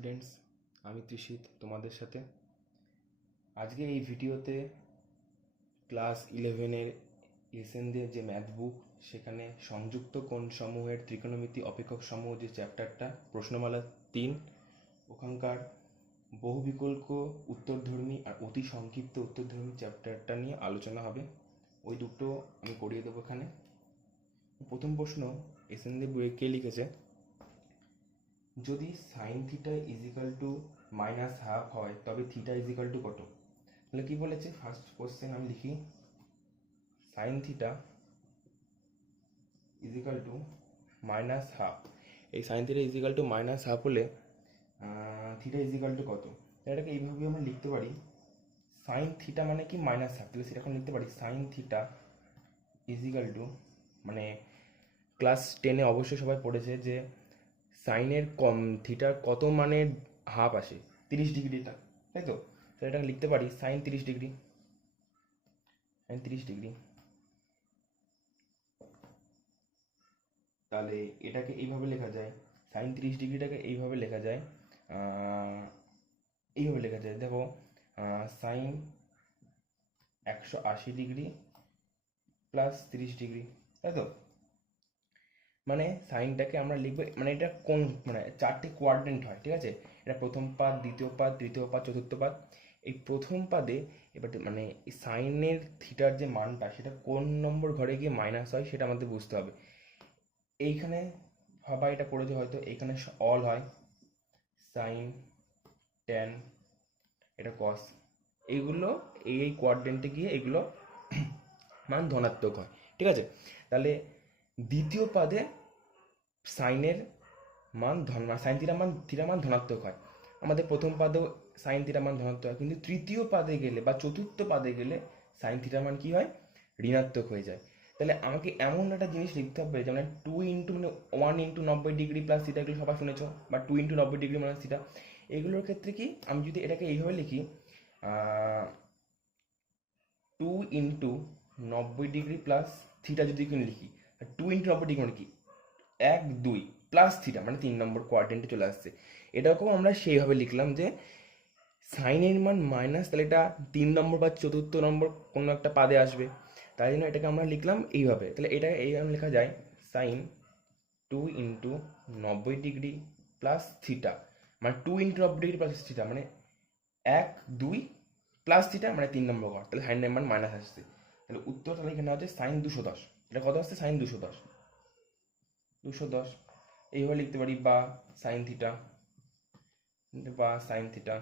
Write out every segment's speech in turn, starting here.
Students, আমি তৃষিত তোমাদের সাথে। আজকে এই ভিডিওতে ক্লাস 11-এর লেসন দিয়ে যে ম্যাথ বুক, সেখানে সংযুক্ত কোণসমূহের ত্রিকোণমিতি অপেক্ষক সমূহ যে চ্যাপ্টারটা, প্রশ্নমালা 3, ওখানকার বহুবিকল্প উত্তরধর্মী আর অতি সংক্ষিপ্ত উত্তরধর্মী চ্যাপ্টারটা নিয়ে আলোচনা হবে। ওই দুটো আমি করিয়ে দেবো এখানে। প্রথম প্রশ্ন এসএন দেব কে লিখেছে, যদি সাইন থিটা ইজিক্যাল টু -½ হয় তবে থিটা ইজিক্যাল টু কত? তাহলে কি বলেছে, ফার্স্ট কোশ্চেন আমি লিখি, সাইন থিটা ইজিক্যাল টু -½ এই সাইন থিটা ইজিক্যাল টু -½ হলে থিটা ইজিক্যাল টু কত? এটাকে এইভাবে আমরা লিখতে পারি, সাইন থিটা মানে কি -½ তাহলে সেটা এখন লিখতে পারি সাইন থিটা ইজিক্যাল টু, মানে ক্লাস 10-এ অবশ্যই সবাই পড়েছে যে সাইনের থিটার কত মানের হাফ আসে, 30 ডিগ্রিটা, তাই তো? তাহলে এটা লিখতে পারি সাইন 30 ডিগ্রি, তাহলে এটাকে এইভাবে লেখা যায়, সাইন 30 ডিগ্রিটাকে এইভাবে লেখা যায়, দেখো, সাইন 180 ডিগ্রি প্লাস 30 ডিগ্রি, তাই তো? মানে সাইনটাকে আমরা লিখবো, মানে এটা কোন, মানে 4টে কোয়াড্রেন্ট হয়, ঠিক আছে? এটা প্রথম পাদ, দ্বিতীয় পাদ, তৃতীয় পাদ, চতুর্থ পাদ। এই প্রথম পাদে এবার মানে সাইনের থিটার যে মানটা, সেটা কোন নম্বর ঘরে গিয়ে মাইনাস হয় সেটা আমাদের বুঝতে হবে। এইখানে ভাবা, এটা পড়েছে হয়তো, এইখানে অল হয়, সাইন, ট্যান, এটা কস, এইগুলো এই কোয়াড্রেন্টে গিয়ে এগুলো মান ধনাত্মক হয়, ঠিক আছে? তাহলে দ্বিতীয় পাদে সাইনের মান সাইন থিটা মান ধনাত্মক হয়। আমাদের প্রথম পাদেও সাইন থিটা মান ধনাত্মক হয়, কিন্তু তৃতীয় পাদে গেলে বা চতুর্থ পাদে গেলে সাইন থিটা মান কি হয়, ঋণাত্মক হয়ে যায়। তাহলে আমাকে এমন একটা জিনিস লিখতে হবে, যেমন 2 ইন্টু মানে 1 ইন্টু 90 ডিগ্রি প্লাস থিটা, এগুলো সবাই শুনেছ, বা 2 ইন্টু 90 ডিগ্রি মাইনাস থিটা। এগুলোর ক্ষেত্রে কি, আমি যদি এটাকে এইভাবে লিখি, 2 ইন্টু 90 ডিগ্রি প্লাস থিটা যদি এখানে লিখি, 2 ইন্টু 90 ডিগ্রি মানে কি, 1 2 প্লাস থিটা, মানে 3 নম্বর কোয়াড্রেন্টে চলে আসছে। এটাকেও আমরা সেইভাবে লিখলাম যে সাইনের মান মাইনাস, তাহলে এটা 3 নম্বর বা চতুর্থ নম্বর কোনো একটা পাদে আসবে, তাই জন্য এটাকে আমরা লিখলাম এইভাবে। তাহলে এটা এইভাবে লেখা যায়, sine 2 into 90 degree plus theta, মানে 2 ইন্টু 90 ডিগ্রি প্লাস থিটা, মানে 1 2 প্লাস থিটা, মানে 3 নম্বর ঘর, তাহলে সাইনের মান মাইনাস আসছে। তাহলে উত্তর তাহলে এখানে হচ্ছে সাইন 210। এটা কত আসছে, সাইন 210 এইভাবে লিখতে পারি, বা সাইন থিটা, বা সাইন থিটা,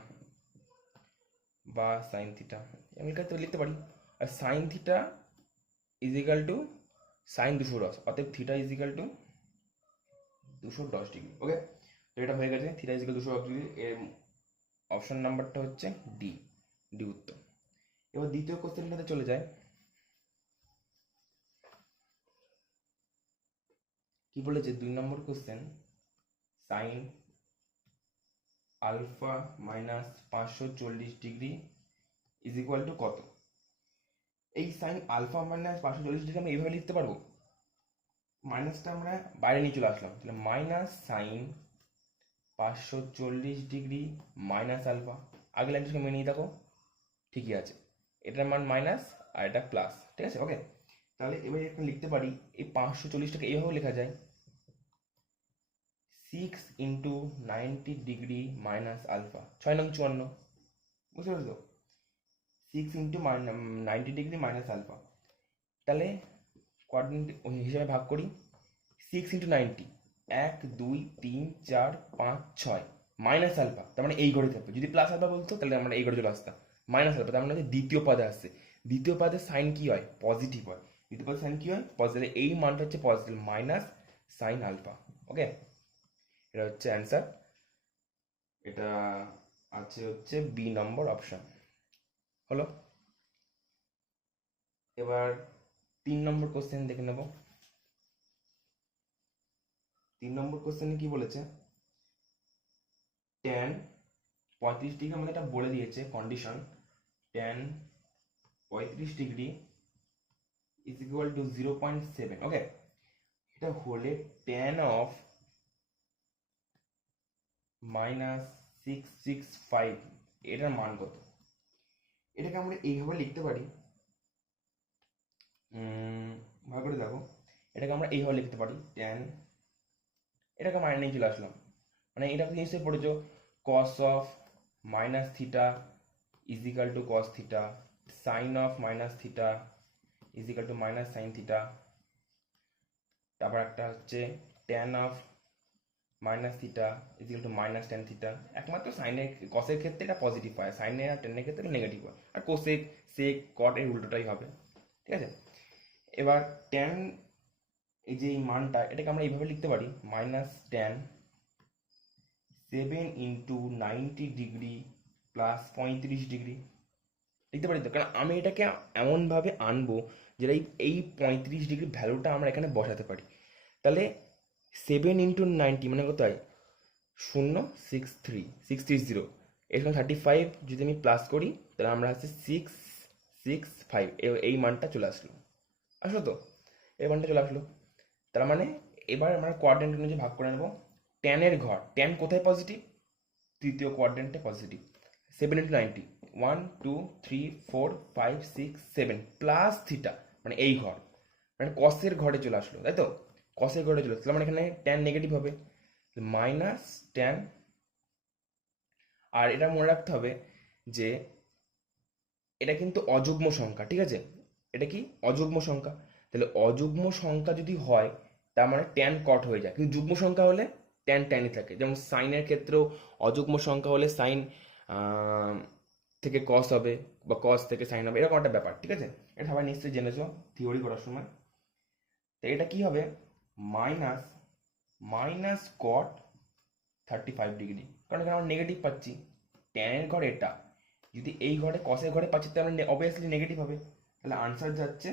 বা সাইন থিটা, আমি লিখতে পারি। আর sine theta is equal to sine 210, অর্থাৎ theta is equal to 210 degree. Okay, তো এটা হয়ে গেছে, থিটা ইজিক্যাল 210 ডিগ্রি। এর অপশন নাম্বারটা হচ্ছে ডি, ডি উত্তর। এবার দ্বিতীয় কোশ্চেনটাতে চলে যায়, কি বলেছে 2 number question, sine alpha minus 540 degree is equal to কত? এই সাইন আলফা মাইনাস 540 ডিগ্রি আমরা এইভাবে লিখতে পারবো, মাইনাসটা আমরা বাইরে নিয়ে চলে আসলাম, তাহলে minus sine 540 degree minus alpha. আগে লাইনটাকে মেনে নিয়ে থাকো, ঠিকই আছে, এটার মান মাইনাস আর এটা প্লাস, ঠিক আছে? ওকে, তাহলে এবার একটা লিখতে পারি, এই 540টাকে এইভাবে লেখা যায়, 6 ইন্টু 90 ডিগ্রি মাইনাস আলফা, 6 নং 54, বুঝতে পারছো? 6 ইন্টু 90 ডিগ্রি মাইনাস আলফা, তাহলে কোয়াড্রেন্ট হিসাবে ভাগ করি, 6 ইন্টু 90, 1 2 3 4 5 6 মাইনাস আলফা, তার মানে এই ঘরে থাকবে। যদি প্লাস আলফা বলতো তাহলে আমরা এই ঘরে চলে আসতাম, মাইনাস আলফা, তার মানে দ্বিতীয় পদে আসছে। দ্বিতীয় পদে সাইন কি হয়, পজিটিভ হয়। দ্বিতীয় পদে সাইন কি হয়, পজিটিভ। এই মানটা হচ্ছে পজিটিভ, মাইনাস সাইন আলফা। ওকে, এটা হচ্ছে অ্যান্সার, এটা আছে হচ্ছে বি নম্বর অপশন। হলো, এবার 3 নম্বর কোশ্চেন দেখে নেব। 3 নম্বর কোশ্চেনে কি বলেছে, ট্যান 35 ডিগ্রি, আমাদের এটা বলে দিয়েছে condition, tan 35 degree is equal two 0.7। ওকে, এটা হলে ট্যান অফ 665, এটার মান কত? এটাকে আমরা এইভাবে লিখতে পারি, ভালো করে দেখো, এটাকে আমরা এইভাবে লিখতে পারি ট্যান, এটাকে মানে নিয়ে চলে আসলাম, মানে এটাকে নিশ্চয়ই পড়েছো, cos of minus theta is equal to cos theta, sine of minus theta is equal to minus sine theta, তারপর একটা হচ্ছে tan of minus theta is equal to minus tan theta. একমাত্র সাইনের কসের ক্ষেত্রে এটা পজিটিভ হয়, সাইনের আর টেনের ক্ষেত্রে নেগেটিভ হয়, আর কোসেক সেক কট এর উল্টোটাই হবে, ঠিক আছে। এবার ট্যান, এই যে এই মানটা, এটাকে আমরা এইভাবে লিখতে পারি minus tan 7 × 90 degree plus 35 degree, লিখতে পারি তো, কারণ আমি এটাকে এমনভাবে আনবো যেটা এই 35 ডিগ্রি ভ্যালুটা আমরা এখানে বসাতে পারি। তাহলে 7 × 90 মানে কত হয়, 0, 6, 3, 630, এর সঙ্গে 35 যদি আমি প্লাস করি তাহলে আমরা হচ্ছে 665, এই মানটা চলে আসলো, আসলো তো, এই মানটা চলে আসলো। তার মানে এবার আমরা কোয়াড্রেন্ট অনুযায়ী ভাগ করে নেব। ট্যানের ঘর, ট্যান কোথায় পজিটিভ, তৃতীয় কোয়াড্রেন্টে পজিটিভ। 7 × 90, 1, 2, 3, 4, 5, 6, 7 প্লাস থিটা, মানে এই ঘর, মানে কসের ঘরে চলে আসলো, তাই তো, কসের ঘরে চলে আসলো, মানে এখানে ট্যান নেগেটিভ হবে, মাইনাস ট্যান। আর এটা মনে রাখতে হবে যে এটা কিন্তু অযুগ্ম সংখ্যা, ঠিক আছে, এটা কি অযুগ্ম সংখ্যা, তাহলে অযুগ্ম সংখ্যা যদি হয় তার মানে ট্যান কট হয়ে যায়, কিন্তু যুগ্ম সংখ্যা হলে ট্যান ট্যানই থাকে। যেমন সাইনের ক্ষেত্রেও অযুগ্ম সংখ্যা হলে সাইন থেকে কস হবে, বা কস থেকে সাইন হবে, এরকম একটা ব্যাপার, ঠিক আছে, এটা সবাই নিশ্চয়ই জেনেছো থিওরি করার সময়। তো এটা কি হবে, মাইনাস মাইনাস কট 35 ডিগ্রি, কারণ এখানে আমরা নেগেটিভ পাচ্ছি, ট্যানের ঘর এটা, যদি এই ঘরে কসের ঘরে পাচ্ছি তাহলে অবভিয়াসলি নেগেটিভ হবে, তাহলে আনসার যাচ্ছে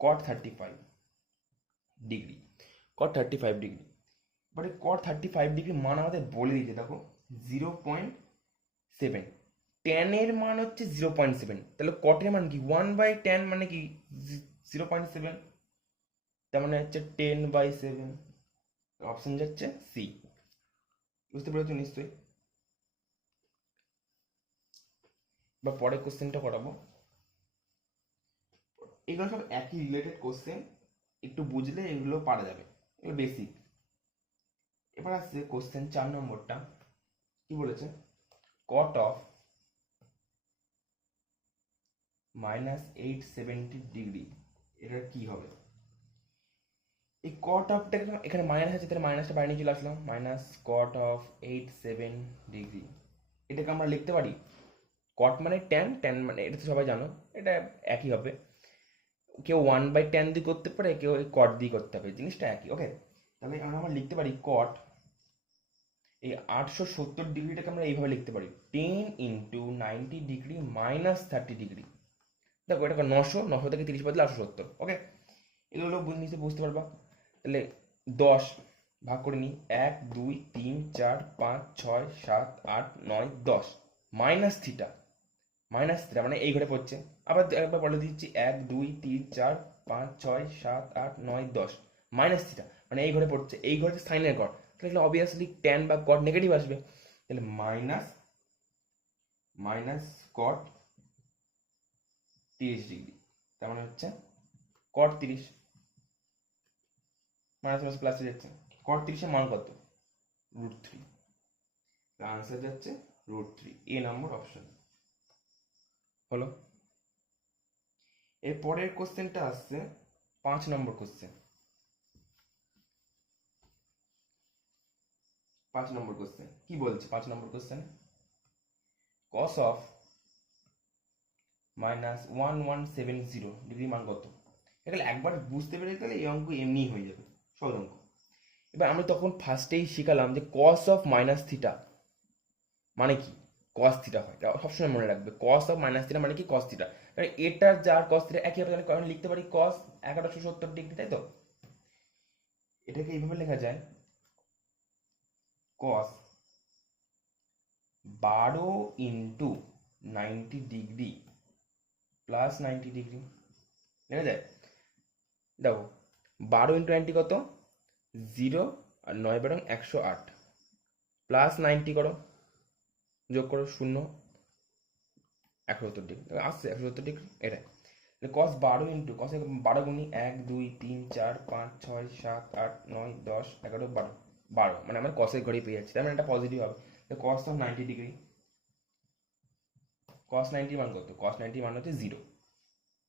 কট 35 ডিগ্রি, কট 35 ডিগ্রি। এবারে কট 35 ডিগ্রি মান আমাদের বলে দিয়েছে, দেখো 0.7, ট্যানের মান হচ্ছে 0.7, তাহলে কটের মান কি 1/10 মানে কি 0.7, তার মানে হচ্ছে 10/7, অপশন যাচ্ছে সি। বুঝতে পেরেছো নিশ্চয়ই। বা পরের কোশ্চেনটা করাবো, এগুলো সব একই রিলেটেড কোশ্চেন, একটু বুঝলে এগুলো পারা যাবে, এগুলো বেসিক। এবার আসছে কোশ্চেন 4 নম্বরটা, কি বলেছে, কট অফ -870 ডিগ্রি, এটা কি হবে। এই কট অফটাকে এখানে মাইনাস আছে, তাহলে মাইনাসটা বাইরে নিয়ে চলে আসলাম, মাইনাস কট অফ 87 ডিগ্রি, এটাকে আমরা লিখতে পারি, কট মানে ট্যান, ট্যান মানে এটা তো সবাই জানো, এটা একই হবে, কেউ 1/10 দিয়ে করতে পারে, কেউ এই কট দিয়ে করতে হবে, জিনিসটা একই, ওকে। তাহলে আমরা লিখতে পারি কট, এই 870 ডিগ্রিটাকে আমরা এইভাবে লিখতে পারি 10 × 90 ডিগ্রি মাইনাস 30 ডিগ্রি। দেখো এটা 900 থেকে 30 বদলে 870, ওকে, এগুলো নিচে বুঝতে পারবা। তাহলে 10 ভাগ করে নিই, 1, 2, 3, 4, 5, 6, 7, 8, 9, 10 মাইনাস থিটা মানে এই ঘরে পড়ছে, আবার একবার বলে দিচ্ছি 1, 2, 3, 4, 5, 6, 7, 8, 9, 10 মাইনাস থিটা মানে এই ঘরে পড়ছে, এই ঘরে সাইনের ঘর, তাহলে অবভিয়াসলি ট্যান বা কট নেগেটিভ আসবে, তাহলে মাইনাস মাইনাস কট 30 ডিগ্রি, তার মানে হচ্ছে কট 30, মাইনাস মাইনাস প্লাসে যাচ্ছে, কট 30-এর মান কত, √3, আনসার যাচ্ছে √3, এ নম্বর অপশন হলো। এর পরের কোশ্চেনটা আসছে 5 নম্বর কোশ্চেন, 5 নম্বর কোশ্চেন কি বলছে, 5 নম্বর কোশ্চেন কস অফ -1170 ডিগ্রি মান কত। এখানে একবার বুঝতে পেরে গেলে এই অঙ্ক এমনিই হয়ে যাবে, সহজ অঙ্ক। এবার আমি তখন ফার্স্টেই শিখালাম যে কস অফ মাইনাস থিটা মানে কি, কস থিটা হয়, এটা সবসময় মনে রাখবে, কস অফ মাইনাস থিটা মানে কি কস থিটা, কারণ এটার যার কস থিটা একই হবে, তাহলে কারণ লিখতে পারি কস 1170 ডিগ্রি, তাই তো। এটাকে এইভাবে লেখা যায় কস 12 × 90 ডিগ্রি প্লাস 90 ডিগ্রি, লেখা যায়। দেখো 12 × 90 কত, 0, আর 9 × 108 প্লাস 90 করো, যোগ করো 0 170 ডিগ্রি আসছে 170 ডিগ্রি এটাই। কস 12 ইন্টু কসে 12 গুণি 1 2 3 4 5 6 7 8 9 10 11 12 12 মানে আমার কসের ঘড়ি পেয়ে যাচ্ছি, তার মানে এটা পজিটিভ হবে। তো কস অফ 90 ডিগ্রি, কস 90 মান কত? কস 90 মান হচ্ছে 0,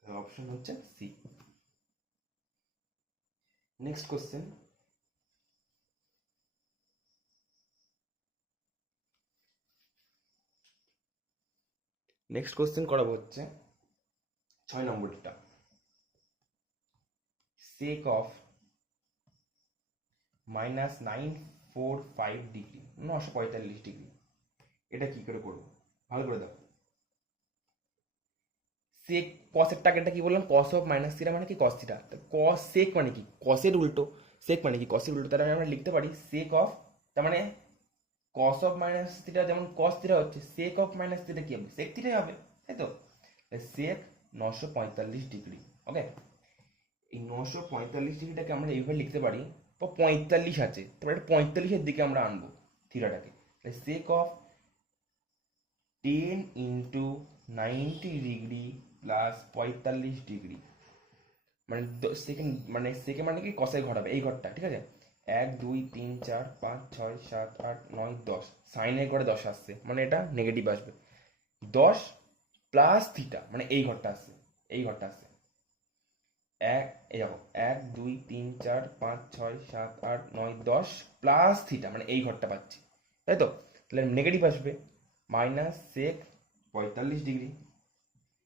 অপশন হচ্ছে সি। নেক্সট কোশ্চেন, করাবো হচ্ছে 6 নম্বরটা। সেক অফ -945 ডিগ্রি, 945 ডিগ্রি, এটা কি করে করবো? ভালো করে দেখো। সেক কসের টার্গেটটা কি বললাম? কস অফ মাইনাস থিটা মানে কি? Cos theta. কস সেক মানে কি? কসের উল্টো। সেক মানে কি? কসের উল্টো। তাহলে আমরা লিখতে পারি সেক অফ, তার মানে কস অফ মাইনাস থিটা যেমন কস থিটা হচ্ছে, সেক অফ মাইনাস থিটা কি হবে? সেক থিটাই হবে, তাই তো? সেক 945 ডিগ্রি। ওকে, এই 945 ডিগ্রিটাকে আমরা এইভাবে লিখতে পারি, 45 আছে, তারপরে 45-এর দিকে আমরা আনবো থিটাটাকে। Sec of 10 into 90 degree plus 45 degree, মানে সেকেন্ড, মানে সেকেন্ড মানে কি? কষাই ঘর হবে এই ঘরটা, ঠিক আছে? 1 2 3 4 5 6 7 8 9 10, সাইনের ঘরে 10 আসছে, মানে এটা নেগেটিভ আসবে। 10 প্লাস থিটা মানে এই ঘরটা আসছে, এই ঘরটা আসছে। এই দেখো 1 2 3 4 5 6 7 8 9 10 প্লাস থিটা মানে এই ঘরটা পাচ্ছি, তাই তো? তাহলে নেগেটিভ আসবে, মাইনাস সেক 45 ডিগ্রি।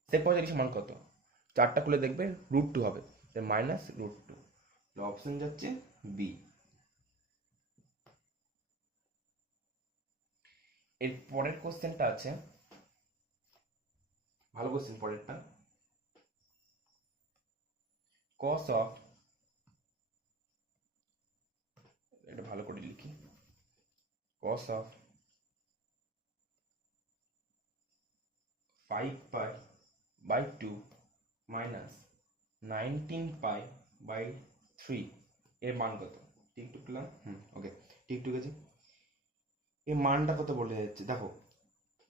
সেক 45 মান কত? চারটা খুলে দেখবে √2 হবে, -√2, অপশন যাচ্ছে বি। এর পরের কোশ্চেনটা আছে, ভালো কোশ্চেন পরেরটা। কস অফ, এটা ভালো করে লিখি, কস অফ 5π/2 মাইনাস 19π/3 এর মান কত? টিকটুক পেলাম, ওকে, টিকটুক আছে। এর মানটা কত বলে যাচ্ছে দেখো,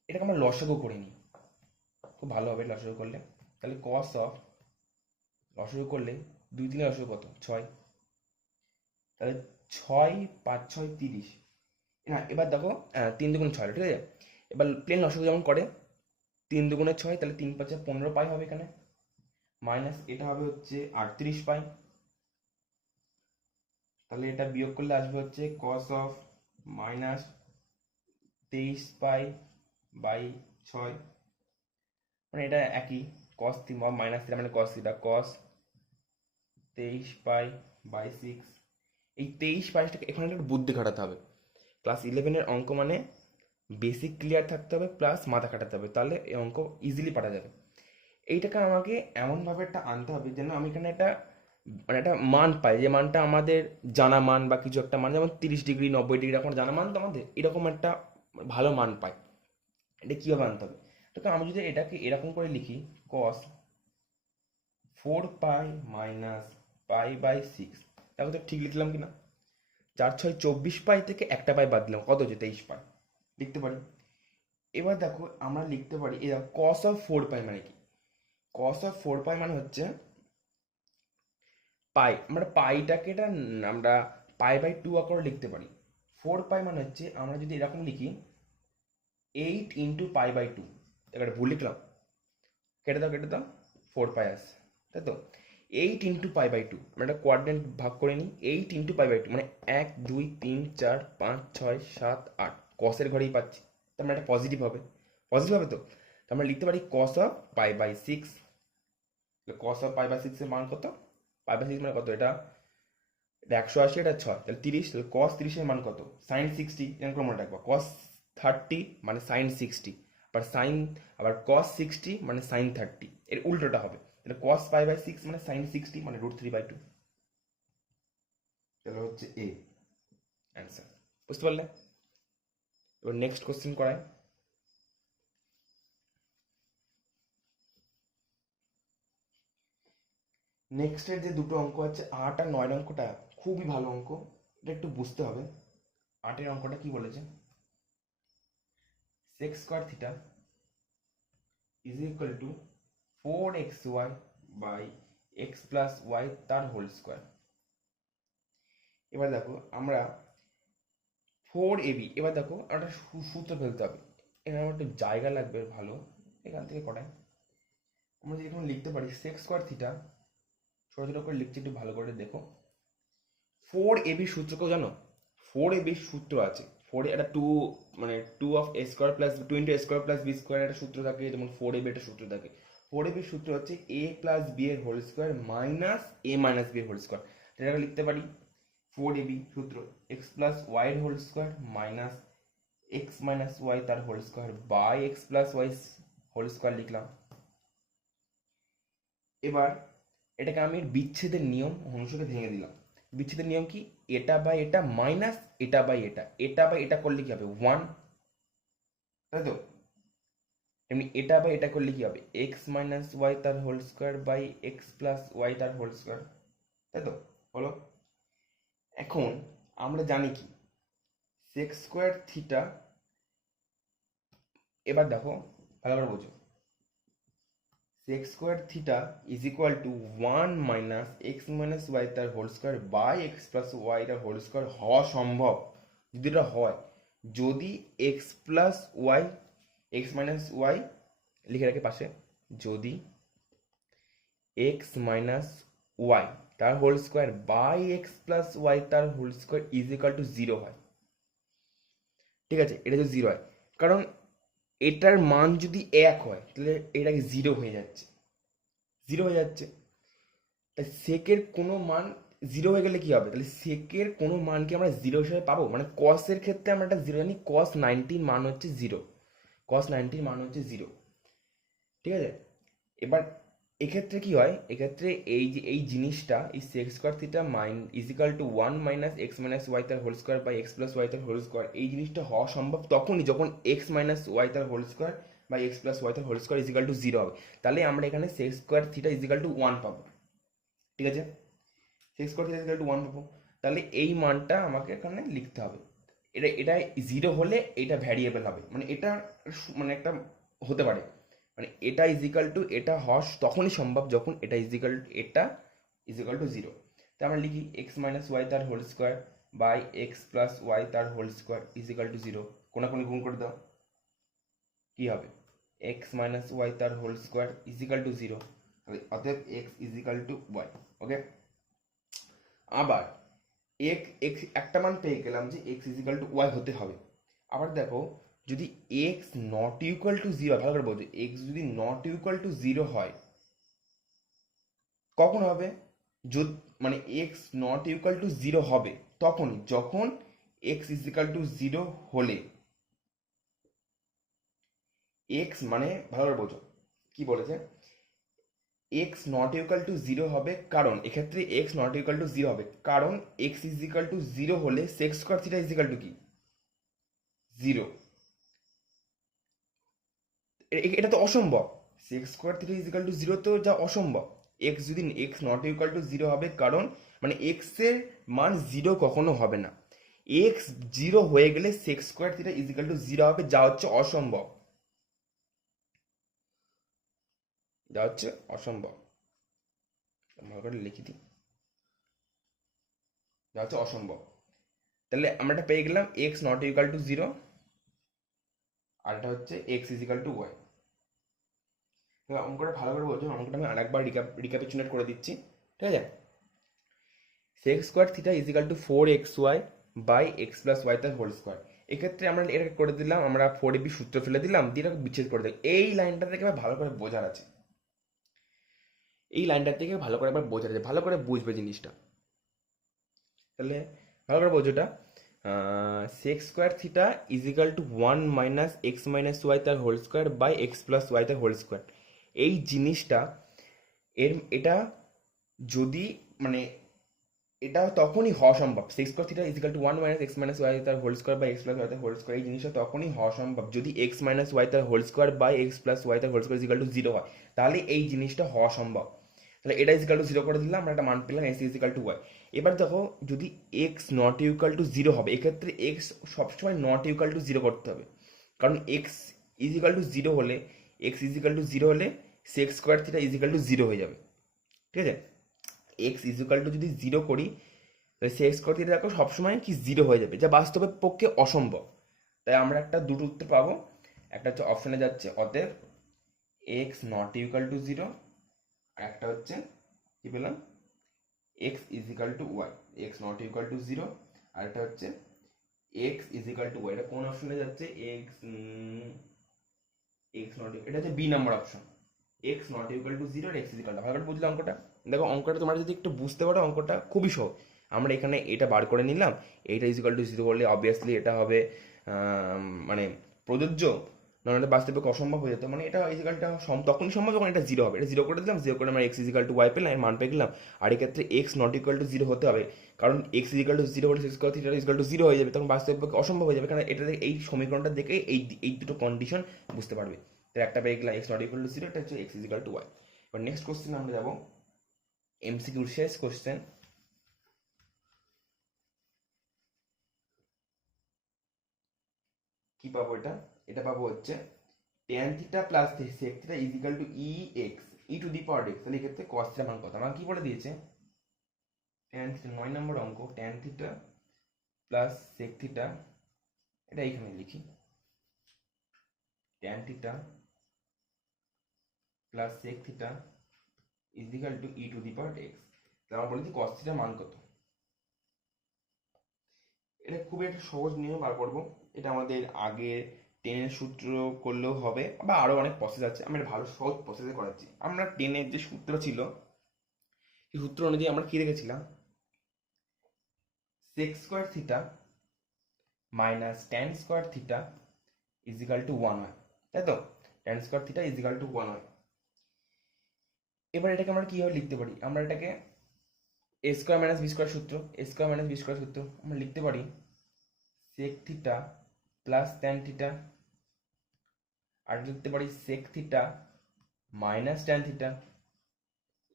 এটাকে আমরা লসাগু করে নিই, খুব ভালো হবে লসাগু করলে। তাহলে কস অফ, লসাগু করলে 2 3 লসাগু কত? 6, তাহলে 6 5 6 30। না এবার দেখো 3 2 6, ঠিক আছে? এবার প্লেন লসাগু যেমন করে 3 2 6, তাহলে 3 5 15 পাই হবে এখানে, মাইনাস এটা হবে হচ্ছে 38 পাই, তাহলে এটা বিয়োগ করলে আসবে হচ্ছে কস অফ -23π/6, মানে এটা একই, কস মাইনাস থিটা মানে কস থিটা, কস 23π/6। এই 23 পাইটাকে এখানে একটু বুদ্ধি খাটাতে হবে। ক্লাস 11-এর অঙ্ক মানে বেসিক ক্লিয়ার থাকতে হবে প্লাস মাথা খাটাতে হবে, তাহলে এই অঙ্ক ইজিলি পারা যাবে। এইটাকে আমাকে এমনভাবে একটা আনতে হবে যেন আমি এখানে একটা, মানে একটা মান পাই, যে মানটা আমাদের জানা মান বা কিছু একটা মান, যেমন 30 ডিগ্রি 90 ডিগ্রি এখন জানা মান তো আমাদের, এরকম একটা ভালো মান পাই। এটা কীভাবে আনতে হবে? তো আমি যদি এটাকে এরকম করে লিখি, কস 4π মাইনাস π/6, তাহলে তো ঠিক লিখলাম কিনা? 4 6 24 পাই থেকে একটা পাই বাদ দিলাম, কত হচ্ছে? 23 পাই, লিখতে পারি। এবার দেখো আমরা লিখতে পারি এ কস অফ 4π মানে কি? কস অফ 4π মানে হচ্ছে পাই, আমরা পাইটাকে এটা আমরা π/2 আকারে লিখতে পারি। 4π মানে হচ্ছে, আমরা যদি এরকম লিখি 8 ইন্টু π/2, এবার ভুল লিখলাম, কেটে দাও কেটে দাও, 4π আসে, তাই তো? 8 ইন্টু π/2, আমরা একটা কোয়াড্রেন্ট ভাগ করে নিই, 8 ইন্টু π/2 মানে 1 2 3 4 5 6 7 8, কসের ঘরেই পাচ্ছি, তার মানে এটা পজিটিভ হবে, পজিটিভ হবে তো? তো আমরা লিখতে পারি কস অফ π/6, কস অফ π/6 এর মান কত? π/6 মানে কত? এটা 180, এটা 6, তাহলে 30, তাহলে কস 30-এর মান কত? সাইন 60, এরকম করে মনে রাখবো, কস 30 মানে সাইন 60, আবার কস 60 মানে সাইন 30, এর উল্টোটা হবে, তাহলে কস π/6 মানে সাইন 60 মানে √3/2, তাহলে হচ্ছে এ অ্যান্সার। বুঝতে পারলে? এবার নেক্সট কোশ্চেন করাই। নেক্সটের যে দুটো অঙ্ক আছে 8 আর 9 অঙ্কটা খুবই ভালো অঙ্ক, এটা একটু বুঝতে হবে। 8-এর অঙ্কটা কি বলেছে? Sec square theta is equal to 4xy by x plus Y তার হোল স্কোয়ার। এবার দেখো আমরা 4ab, এবার দেখো একটা সূত্র ফেলতে হবে, এখানে আমার একটু জায়গা লাগবে ভালো, এখান থেকে করাই। আমরা যদি এখন লিখতে পারি সেক্স স্কোয়ার থিটা, ছোটো ছোটো করে লিখছি, একটু ভালো করে দেখো। 4ab সূত্র কেউ জানো? 4ab সূত্র আছে, 4 একটা 2 মানে 2 of a square plus 2 into a square plus b square একটা সূত্র থাকে, যেমন 4ab একটা সূত্র থাকে। 4ab সূত্র হচ্ছে a প্লাস বি এর whole square minus a minus B এর হোল স্কোয়ার। এটা লিখতে পারি 4ab সূত্র x প্লাস ওয়াই এর whole square minus X minus Y তার whole square by x plus Y whole square লিখলাম। এবার এটাকে আমি বিচ্ছেদের নিয়ম অনুসারে ভেঙে দিলাম। বিচ্ছেদের নিয়ম কি? এটা বাই এটা মাইনাস এটা বাই এটা, এটা বাই এটা করলে কি হবে 1, তাই তো? এমনি এটা বাই এটা করলে কি হবে এক্স মাইনাস ওয়াই তার whole square by x plus Y তার হোল স্কোয়ার, তাই তো? বলো। এখন আমরা জানি কি সেক্স স্কোয়ার থিটা, এবার দেখো ভালো করে বোঝো, sec square theta is equal to 1 minus X minus Y তার whole square by x plus Y তার হোল স্কোয়ার হওয়া সম্ভব যদি এটা হয়, যদি X plus Y X minus Y লিখে রাখে পাশে, যদি এক্স মাইনাস ওয়াই তার whole square by x plus Y তার whole square is equal to 0 হয়। ঠিক আছে, এটা যদি 0 হয়, কারণ এটার মান যদি 1 হয় তাহলে এটাকে 0 হয়ে যাচ্ছে, 0 হয়ে যাচ্ছে। তাই সেকের কোনো মান 0 হয়ে গেলে কি হবে, তাহলে সেকের কোনো মানকে আমরা 0 হিসেবে পাবো, মানে কসের ক্ষেত্রে আমরা একটা 0 জানি, cos 90 মান হচ্ছে 0, cos 90 মান হচ্ছে 0। ঠিক আছে, এবার এক্ষেত্রে কি হয়, এক্ষেত্রে এই যে এই জিনিসটা, এই sec square theta is equal to 1 minus X minus Y তার whole square by x plus Y তার হোল স্কোয়ার, এই জিনিসটা হওয়া সম্ভব তখনই যখন এক্স মাইনাস ওয়াই তার whole square by x plus Y তার হোল স্কোয়ার ইজিক্যাল টু 0 হবে। তাহলে আমরা এখানে sec square theta is equal to 1 পাবো। ঠিক আছে, sec square theta is equal to 1 পাবো। তাহলে এই মানটা আমাকে এখানে লিখতে হবে। এটা 0 হলে এটা ভ্যারিয়েবল হবে, মানে এটা মানে একটা হতে পারে, মানে এটা ইজিক্যাল টু এটা হওয়া তখনই সম্ভব যখন এটা ইজিক্যাল টু 0। তাই আমরা লিখি এক্স মাইনাস ওয়াই তার whole square by x plus Y তার হোল স্কোয়ার ইজিক্যাল টু 0। কোনাকুনি গুণ করে দাও, কি হবে এক্স মাইনাস ওয়াই তার হোল স্কোয়ার ইজিক্যাল টু 0, অতএব x is equal to y. Okay, আবার একটা মান পেয়ে গেলাম যে এক্স ইজিক্যাল টু ওয়াই হতে হবে। আবার দেখো, যদি এক্স নট ইকুয়াল টু 0, ভালো করে বলছো, এক্স যদি নট ইকুয়াল টু 0 হয় কখন হবে, যদি মানে এক্স নট ইকুয়াল টু 0 হবে তখনই যখন এক্স ইজিক্যাল টু 0 হলে, এক্স মানে ভালো করে বোঝো কি বলেছে, এক্স নট ইকুয়াল টু 0 হবে কারণ, এক্ষেত্রে এক্স নট ইকুয়াল টু 0 হবে কারণ এক্স ইজিক্যাল টু 0 হলে sec square theta is equal to কি 0। এটা তো অসম্ভব, sec square theta is equal to 0 তো যা অসম্ভব। এক্স যদি এক্স নট ইকুয়াল টু 0 হবে কারণ মানে এক্স এর মান 0 কখনো হবে না, এক্স 0 হয়ে গেলে sec square theta is equal to 0 হবে, যা হচ্ছে অসম্ভব, যা হচ্ছে অসম্ভব। ভালো করে লিখি দিই, যা হচ্ছে অসম্ভব। তাহলে আমরা এটা পেয়ে গেলাম এক্স নট ইকুয়াল টু 0, আর এটা হচ্ছে এক্স ইজিক্যাল টু ওয়াই। অঙ্কটা ভালো করে বলছো, অঙ্কটা আমি আরেকবার রিক্যাপিচুলেট করে দিচ্ছি। ঠিক আছে, sec square theta is equal to 4xy by x plus Y তার হোল স্কোয়ার। এক্ষেত্রে আমরা এটা করে দিলাম, আমরা 4ab সূত্র ফেলে দিলাম, দিয়ে এটাকে বিচ্ছেদ করে দিই। এই লাইনটা থেকে ভালো করে বোঝার আছে, এই লাইনটা থেকে ভালো করে একবার বোঝার আছে, ভালো করে বুঝবে জিনিসটা। তাহলে ভালো করে বোঝো, এটা sec square theta is equal to 1 minus X minus Y তার whole square by x plus Y তার হোল স্কোয়ার। এই জিনিসটা এটা যদি মানে এটা তখনই হওয়া সম্ভব, sec square theta is equal to 1 minus X minus Y তার whole square by x plus Y তার হোল স্কোয়ার, এই জিনিসটা তখনই হওয়া সম্ভব যদি এক্স মাইনাস ওয়াই তার whole square by x plus Y তার হোল স্কোয়ার ইজিক্যাল টু 0 হয়, তাহলে এই জিনিসটা হওয়া সম্ভব। তাহলে এটা ইজিক্যাল টু 0 করে দিলাম, আমরা একটা মান পেলাম এক্স ইজিক্যাল টু ওয়াই। এবার দেখো, যদি এক্স নট ইকুয়াল টু 0 হবে, এক্ষেত্রে এক্স সবসময় নট ইকুয়াল টু 0 করতে হবে, কারণ এক্স ইজিক্যাল টু জিরো হলে, এক্স ইজিক্যাল টু জিরো হলে sec square theta is equal to zero হয়ে যাবে, ঠিক আছে। এক্স ইজিক্যাল টু যদি জিরো করি তাহলে সেক্স স্কোয়ার থিটা দেখো সবসময় কি জিরো হয়ে যাবে, যা বাস্তবের পক্ষে অসম্ভব। তাই আমরা একটা দুটো উত্তর পাবো, একটা হচ্ছে অপশানে যাচ্ছে অতএব X not equal to zero, আর একটা হচ্ছে কি পেলাম X is equal to Y, X not equal to zero, আর একটা হচ্ছে এক্স ইজিক্যাল টু ওয়াই। এটা কোন অপশনে যাচ্ছে? এক্স এক্স নট, এটা হচ্ছে b number option, x not equal to zero, x is equal to. ভালো করে বুঝলে অঙ্কটা? দেখো অঙ্কটা তোমরা যদি একটু বুঝতে পারো অঙ্কটা খুবই সহজ। আমরা এখানে এটা বার করে নিলাম, এইটা ইজিক্যাল টু জিরো করলে অবভিয়াসলি এটা হবে মানে প্রযোজ্য, নাহলে বাস্তবিক অসম্ভব হয়ে যেত। মানে এটা ইজিক্যালটা তখনই সম্ভব যখন এটা জিরো হবে। এটা জিরো করে দিলাম, জিরো করে আমরা এক্স ইজিক্যাল টু ওয়াই পেলাম, এর মান পেয়ে গেলাম। আর এক্ষেত্রে x not equal to zero হতে হবে, কারণ এক্স ইজিক্যাল টু জিরো হলে sec square theta is equal to zero হয়ে যাবে, তখন বাস্তবিক অসম্ভব হয়ে যাবে। কারণ এটা এই সমীকরণটা দেখে এই দুটো কন্ডিশন বুঝতে পারবে। তো একটা পেয়ে গেলাম x not equal to zero, এটা হচ্ছে এক্স ইজিক্যাল টু ওয়াই। এবার নেক্সট কোশ্চেন আমরা যাবো, এমসিকিউর শেষ কোশ্চেন। কি পাবো এটা? এটা পাবো হচ্ছে tan theta plus sec theta is equal to E x E to the power x. তাহলে এক্ষেত্রে cos থিটা মান কত? আমাকে কি বলে দিয়েছে? tan থিটা 9 নম্বর অঙ্ক, tan theta plus sec theta, এটা এইখানে লিখি, tan theta plus sec theta is equal to E to the power x. তাহলে আমরা বলেছি cos থিটা মান কত। এটা খুবই একটা সহজ নিয়ম বার করবো। এটা আমাদের আগে টেনের সূত্র করলেও হবে, বা আরো অনেক প্রসেস আছে, আমরা ভালো সহজ প্রসেসে করাচ্ছি। আমরা টেনের যে সূত্র ছিল সেই সূত্র অনুযায়ী আমরা কি রেখেছিলাম? Sec square theta minus tan square theta is equal to one হয়, তাই তো? Tan square theta is equal to one হয়। এবার এটাকে আমরা কিভাবে লিখতে পারি? আমরা এটাকে A square minus B square সূত্র, A square minus B square সূত্র আমরা লিখতে পারি sec theta plus tan theta, আর লিখতে পারি sec theta minus tan theta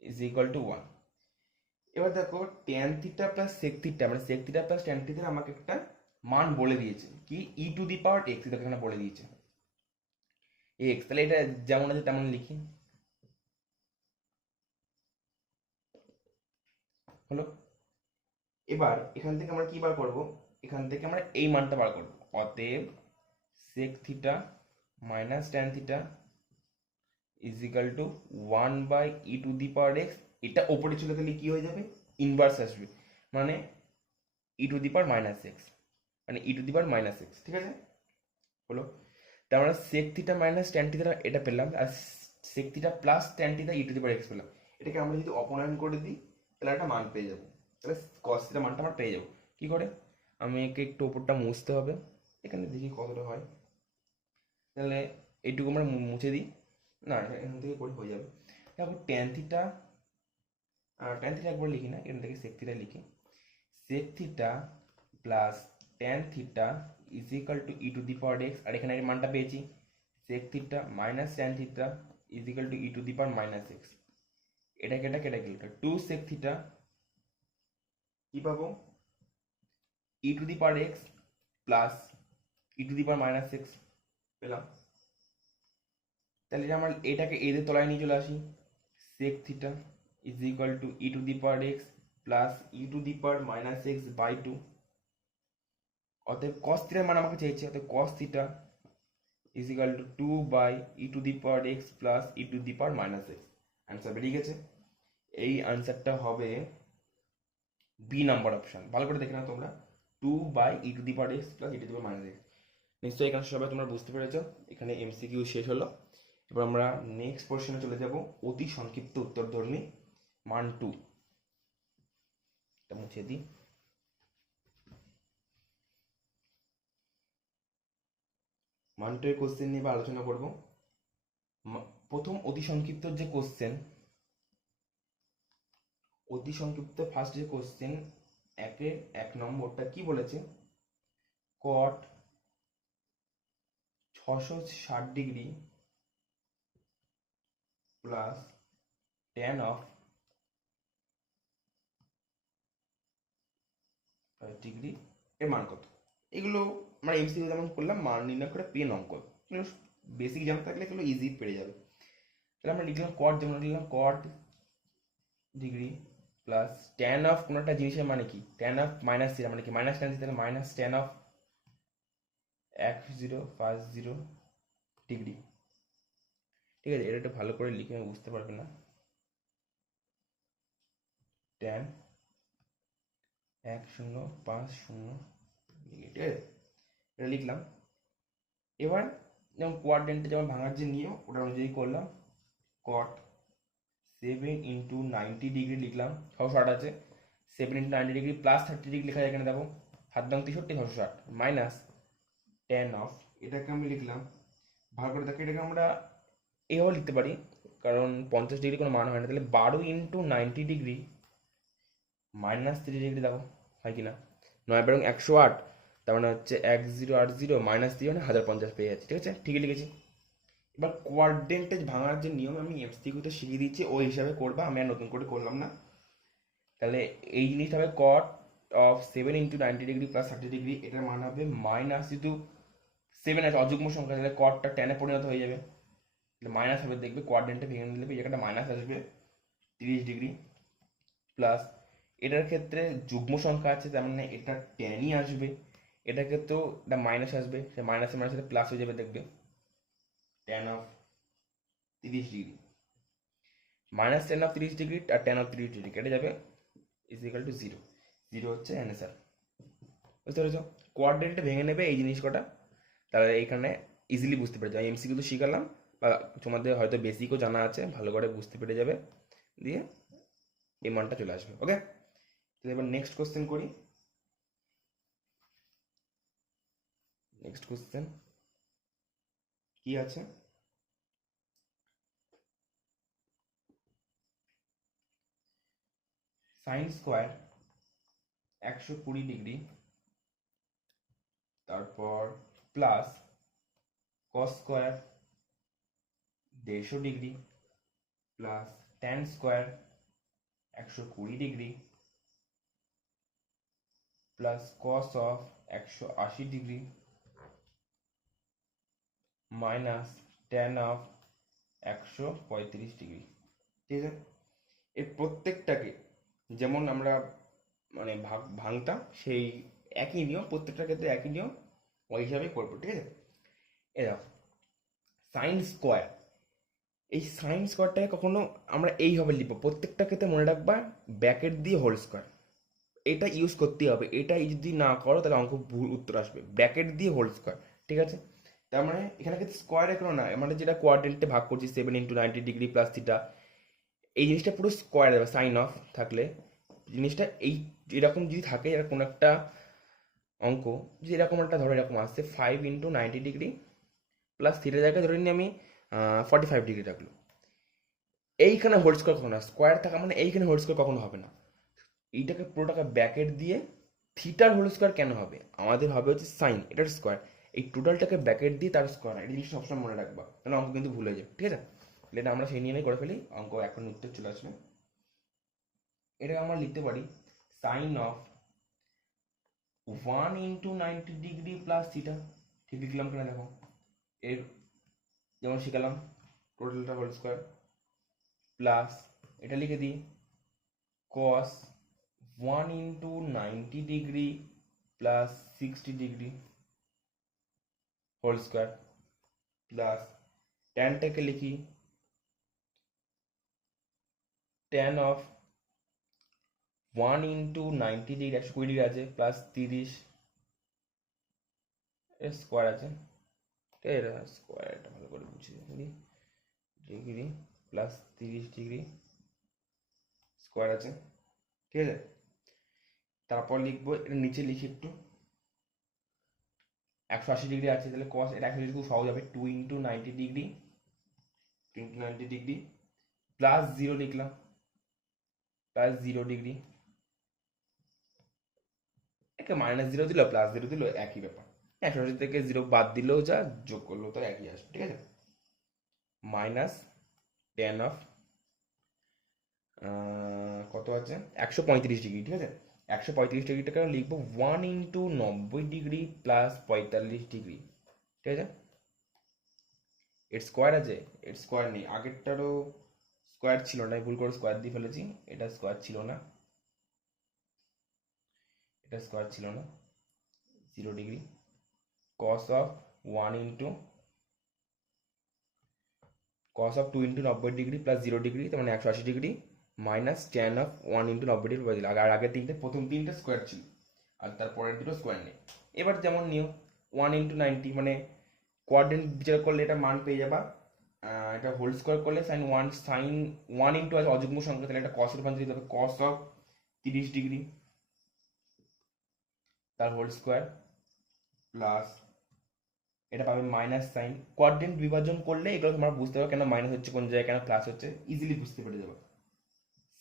is equal to one. এবার দেখো tan theta plus sec theta, মানে sec theta plus tan theta আমাকে একটা মান বলে দিয়েছে, কি ই টু দি পাওয়ার এক্স, এটা এখানে বলে দিয়েছে এক্স। তাহলে এটা যেমন আছে তেমন লিখি, হলো। এবার এখান থেকে আমরা কি বার করব? এখান থেকে আমরা এই মানটা বার করব, অতএব sec theta minus tan theta is equal to one by e to the power x. এটা ওপরে চলে গেলে কি হয়ে যাবে? ইনভার্স আসবে, মানে E to the power minus X, মানে E to the power minus X, ঠিক আছে? হলো। তার আমরা sec theta minus tan theta এটা পেলাম, আর sec theta plus tan theta E to the power X পেলাম। এটাকে আমরা যদি অপনয়ন করে দিই তাহলে একটা মান পেয়ে যাবো। তাহলে কস থিটা মানটা আমরা পেয়ে যাবো। কি করে? আমি একে একটু ওপরটা মুছতে হবে, এখানে দেখি কতটা হয়। তাহলে এইটুকু আমরা মুছে দিই, না এখান থেকে করে হয়ে যাবে। দেখো ট্যান থিটা, ট্যান থিটা একবার লিখি না, এখান থেকে সেক থিটা লিখি, sec theta plus tan theta is equal to E to the power X, আর এখানে এর মানটা পেয়েছি sec theta minus tan theta is equal to E to the power minus X. এটা কেটে কেটে গেল, টু সেক থিটা কি পাবো? E to the power x plus E to the power minus X পেলাম। তাহলে আমরা এটাকে এদের তলায় নিয়ে চলে আসি, sec theta is equal to E to the power x plus E to the power minus x by two. অতএব cos থিটার মান আমাকে চাইছে, অতএব cos theta is equal to two by e to the power x plus E to the power minus x. Answer বেরিয়ে গেছে। এই আনসারটা হবে বি নাম্বার অপশন। ভালো করে দেখে নাও তোমরা, two by e to the power x plus E to the power minus x. নিশ্চয়ই এখানে সবাই তোমরা বুঝতে পেরেছো। এখানে এমসিকিউ শেষ হলো। এবার আমরা নেক্সট পোর্শনে চলে যাব, অতি সংক্ষিপ্ত উত্তরধর্মী মান টু। এটা মুছে দিই। মান টু এর কোশ্চেন নিয়ে এবার আলোচনা করব। প্রথম অতি সংক্ষিপ্ত যে কোশ্চেন, অতি সংক্ষিপ্ত ফার্স্ট যে কোশ্চেন, একের এক নম্বরটা কি বলেছে? কট 660 degree plus tan of degree এর মান কত? এগুলো আমরা এমসিকিউ যেমন করলাম মান নির্ণয় করে পেন অঙ্ক, বেসিক জানা থাকলে এগুলো ইজি পেরে যাবে। তাহলে আমরা লিখলাম কট, যেমন লিখলাম কট ডিগ্রি প্লাস ট্যান অফ কোনো একটা জিনিসের মানে কি, ট্যান অফ মাইনাস থিটা মানে কি, minus tan theta, minus tan of 1050 degree. ঠিক আছে, এটা একটু ভালো করে লিখে আমি বুঝতে পারবে না। ট্যান 1050 ডিগ্রি, ঠিক আছে, এটা লিখলাম। এবার যেমন কোয়াড্রেন্টে যেমন ভাঙার যে নিয়ম ওটা অনুযায়ী করলাম, কট 7 × 90 লিখলাম, 660 আছে, 7 × 90 প্লাস 30 লেখা যায় এখানে, দেখো 7×63 660 মাইনাস ট্যান অফ, এটাকে আমি লিখলাম ভালো করে দেখো, এটাকে আমরা এভাবে লিখতে পারি কারণ 50 কোনো মান হয় না, তাহলে 12 × 90 মাইনাস 30 দেখো হয় কিনা, 9 × 108, তার মানে হচ্ছে 1080 মাইনাস 3 মানে 1050 পেয়ে যাচ্ছে। ঠিক আছে, ঠিকই লিখেছি। এবার কোয়াড্রেন্টে ভাঙার যে নিয়ম আমি এমসিকিউতে শিখিয়ে দিচ্ছি, ওই হিসাবে করবা, আমি আর নতুন করে করলাম না। তাহলে এই জিনিসটা হবে কট অফ 7 × 90 প্লাস 30, এটার মান হবে মাইনাস, যেহেতু 7 আছে অযুগ্ম সংখ্যা, তাহলে কটটা টেনে পরিণত হয়ে যাবে, তাহলে মাইনাস হবে, দেখবে কোয়াড্রেন্টে ভেঙে নিলে এই জায়গাটা মাইনাস আসবে 30 প্লাস, এটার ক্ষেত্রে যুগ্ম সংখ্যা আছে তার মানে এটা টেনই আসবে, এটার ক্ষেত্রেও এটা মাইনাস আসবে, সে মাইনাসে মাইনাসে প্লাস হয়ে যাবে, দেখবে tan of 30 minus tan of 30 আর ট্যান অফ 30 কেটে যাবে, ইজ ইকাল টু 0, 0 হচ্ছে অ্যান্সার। বুঝতে পেরেছো, কোয়াড্রেন্টে ভেঙে নেবে এই জিনিস কটা, তাহলে এইখানে ইজিলি বুঝতে পেরে যাবে, এমসিকিউ তো শিখালাম বা তোমাদের হয়তো বেসিকও জানা আছে, ভালো করে বুঝতে পেরে যাবে, দিয়ে এই মানটা চলে আসবে। ওকে, তাহলে এবার নেক্সট কোশ্চেন করি। নেক্সট কোশ্চেন কি আছে, সাইন স্কোয়ার 120 তারপর plus cos square 150 plus tan square 120 plus cos of 180 minus tan of 135 ঠিক আছে, এর প্রত্যেকটাকে যেমন আমরা মানে ভাঙতাম সেই একই নিয়ম, প্রত্যেকটার ক্ষেত্রে একই নিয়ম, ওই হিসাবে করবো। ঠিক আছে, এ দেখো সাইন স্কোয়ার, এই সাইন স্কোয়ারটাকে কখনো আমরা এইভাবে লিখবো, প্রত্যেকটা ক্ষেত্রে মনে রাখবা ব্র্যাকেট দিয়ে হোল স্কোয়ার, এটা ইউজ করতেই হবে, এটা যদি না করো তাহলে অঙ্ক ভুল উত্তর আসবে, ব্র্যাকেট দিয়ে হোল স্কোয়ার। ঠিক আছে, তার মানে এখানে কিন্তু স্কোয়ার এখনো না, মানে যেটা কোয়াড্রেন্টে ভাগ করছি 7 × 90 প্লাস থিটা, এই জিনিসটা পুরো স্কোয়ার দেবে, সাইন অফ থাকলে জিনিসটা এই এরকম যদি থাকে, এর কোনো একটা অঙ্ক যদি এরকম একটা ধরো এরকম আসছে 5 × 90 প্লাস থিটার জায়গায় ধরে নিই আমি 45 রাখলো, এইখানে হোল স্কোয়ার কখনো না, স্কোয়ার থাকা মানে এইখানে হোল স্কোয়ার কখনো হবে না, এইটাকে পুরোটাকে ব্র্যাকেট দিয়ে থিটার হোল স্কোয়ার কেন হবে, আমাদের হবে হচ্ছে সাইন এটার স্কোয়ার, এই টোটালটাকে ব্র্যাকেট দিয়ে তার স্কোয়ার, এই জিনিসটা সবসময় মনে রাখবা, তাহলে অঙ্ক কিন্তু ভুলে যাবে। ঠিক আছে, এটা আমরা সেই নিয়ে করে ফেলি, অঙ্ক এখন উত্তর চলে আসবে। এটাকে আমরা লিখতে পারি সাইন অফ 1 × 90 প্লাস থিটা, ঠিক লিখলাম কিনা দেখো, এর যেমন শিখালাম টোটালটা হোল স্কোয়ার প্লাস এটা লিখে দিই কস 1 × 90 প্লাস 60 হোল স্কোয়ার প্লাস ট্যানটাকে লিখি ট্যান অফ 1 × 90 120 আছে প্লাস 30 এর স্কোয়ার আছে, ঠিক আছে, স্কোয়ারটা ভালো করে বুঝিয়ে দিই, ডিগ্রি প্লাস 30 স্কোয়ার আছে। ঠিক আছে, তারপর লিখবো এটা নিচে লিখি একটু 180 আছে, তাহলে কস এটা 180 খুব সহজ হবে, 2 × 90 প্লাস 0 লিখলাম, প্লাস 0 একে মাইনাস 0 দিল প্লাস 0 দিল একই ব্যাপার, 180 থেকে 0 বাদ দিলেও যা যোগ করলেও তো একই আসবে। ঠিক আছে, মাইনাস ট্যান অফ কত আছে 135 ঠিক আছে, 135টাকে লিখবো 1 × 90 প্লাস 45 ঠিক আছে, এর স্কোয়ার আছে? এর স্কোয়ার নেই, আগেরটারও স্কোয়ার ছিল না, ভুল করে স্কোয়ার দিয়ে ফেলেছি। এটা স্কোয়ার ছিল না, এটা স্কোয়ার ছিল না। 0 degree cos of 1 into cos of 2 into 90 degree plus 0 degree, তার মানে 180 degree, minus tan of 1 into 90 degree বাদ দিল। আগের তিনটে, প্রথম তিনটে স্কোয়ার ছিল আর তারপরের দুটো স্কোয়ার নেই। এবার যেমন নিও 1 ইন্টু 90, মানে কোয়াড্রেন্ট বিচার করলে এটা মান পেয়ে যাবা। এটা হোল স্কোয়ার করলে সাইন ওয়ান ইন্টু আছে অযুগ্ম সংখ্যা, তাহলে এটা কসের রূপান্তরিত হবে, কস অফ 30 ডিগ্রি তার হোল স্কোয়ার প্লাস এটা পাবে মাইনাস সাইন। কোয়াড্রেন্ট বিভাজন করলে এগুলো তোমরা বুঝতে পারো কেন মাইনাস হচ্ছে, কোন জায়গায় কেন প্লাস হচ্ছে, ইজিলি বুঝতে পেরে যাবে।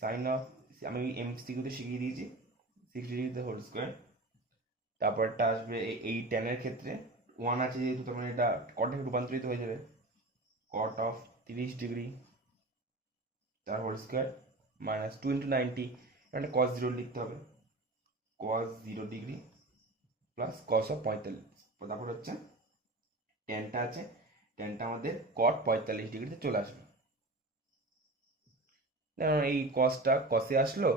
সাইন অফ, আমি এমসিকিউতে শিখিয়ে দিয়েছি, 60 ডিগ্রি হোল স্কোয়ার। তারপরটা আসবে এই ট্যানের ক্ষেত্রে 1 আছে যেহেতু, তার মানে এটা কটে রূপান্তরিত হয়ে যাবে, কট অফ 30 ডিগ্রি তার হোল স্কোয়ার মাইনাস 2 ইন্টু 90, মানে কস 0 লিখতে হবে, কস 0 ডিগ্রি প্লাস কস অফ 45। তারপর হচ্ছে ট্যানটা আছে, ট্যানটা আমাদের কট 45 ডিগ্রিতে চলে আসবে। যেমন এই কসটা কসে আসলো,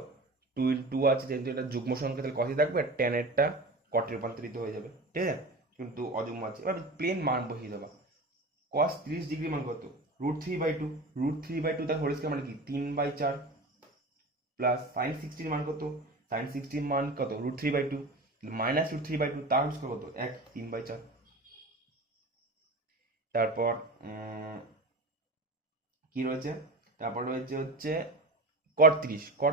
2 আছে যেহেতু এটা যুগ্ম সংখ্যা, তাহলে কসে থাকবে, আর ট্যানেরটা কটে রূপান্তরিত হয়ে যাবে, ঠিক আছে, কিন্তু অযুগ্ম আছে। এবার প্লেন মান বসিয়ে দেবা। কস 30 ডিগ্রি মান কত? √3/2, √3/2 তার হোল স্কয়ার মানে কি 3/4, প্লাস সাইন 60 মান কত? সাইন 60 মান কত? √3/2, মাইনাস √3/2 তার হোল স্কয়ার কত? 3/4। তারপর কি রয়েছে? তারপর রয়েছে হচ্ছে কট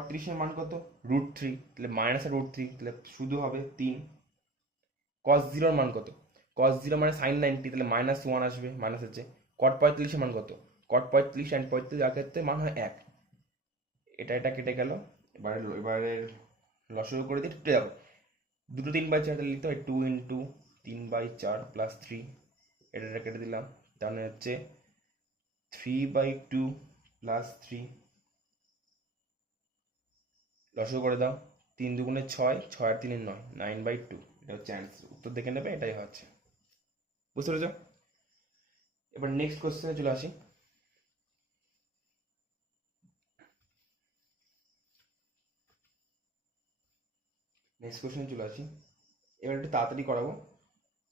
30 এর মান কত? √3, তাহলে মাইনাস √3, তাহলে শুধু হবে 3। কস 0 এর মান কত? কস 0 মানে সাইন 90, তাহলে -1 আসবে, মাইনাস হচ্ছে। কট 45 এর মান কত? কট 45 সাইন 45 যার ক্ষেত্রে মান হয় 1। এটা কেটে গেল। এবারে লসাগু করে দিয়ে টুটে যাবে, দুটো 3/4, তাহলে লিখতে হয় 2 ইন্টু 3/4 প্লাস 3, এটা কেটে দিলাম, তাহলে হচ্ছে 3/2 প্লাস 3, লসাগু করে দাও, 3 2 6, 6 আর 3 9, 9/2, এটা হচ্ছে অ্যান্সার। উত্তর দেখে নেবে, এটাই হচ্ছে। বুঝতে পেরেছো? এবার নেক্সট কোশ্চেনে চলে আসি। এবার একটু তাড়াতাড়ি করাবো,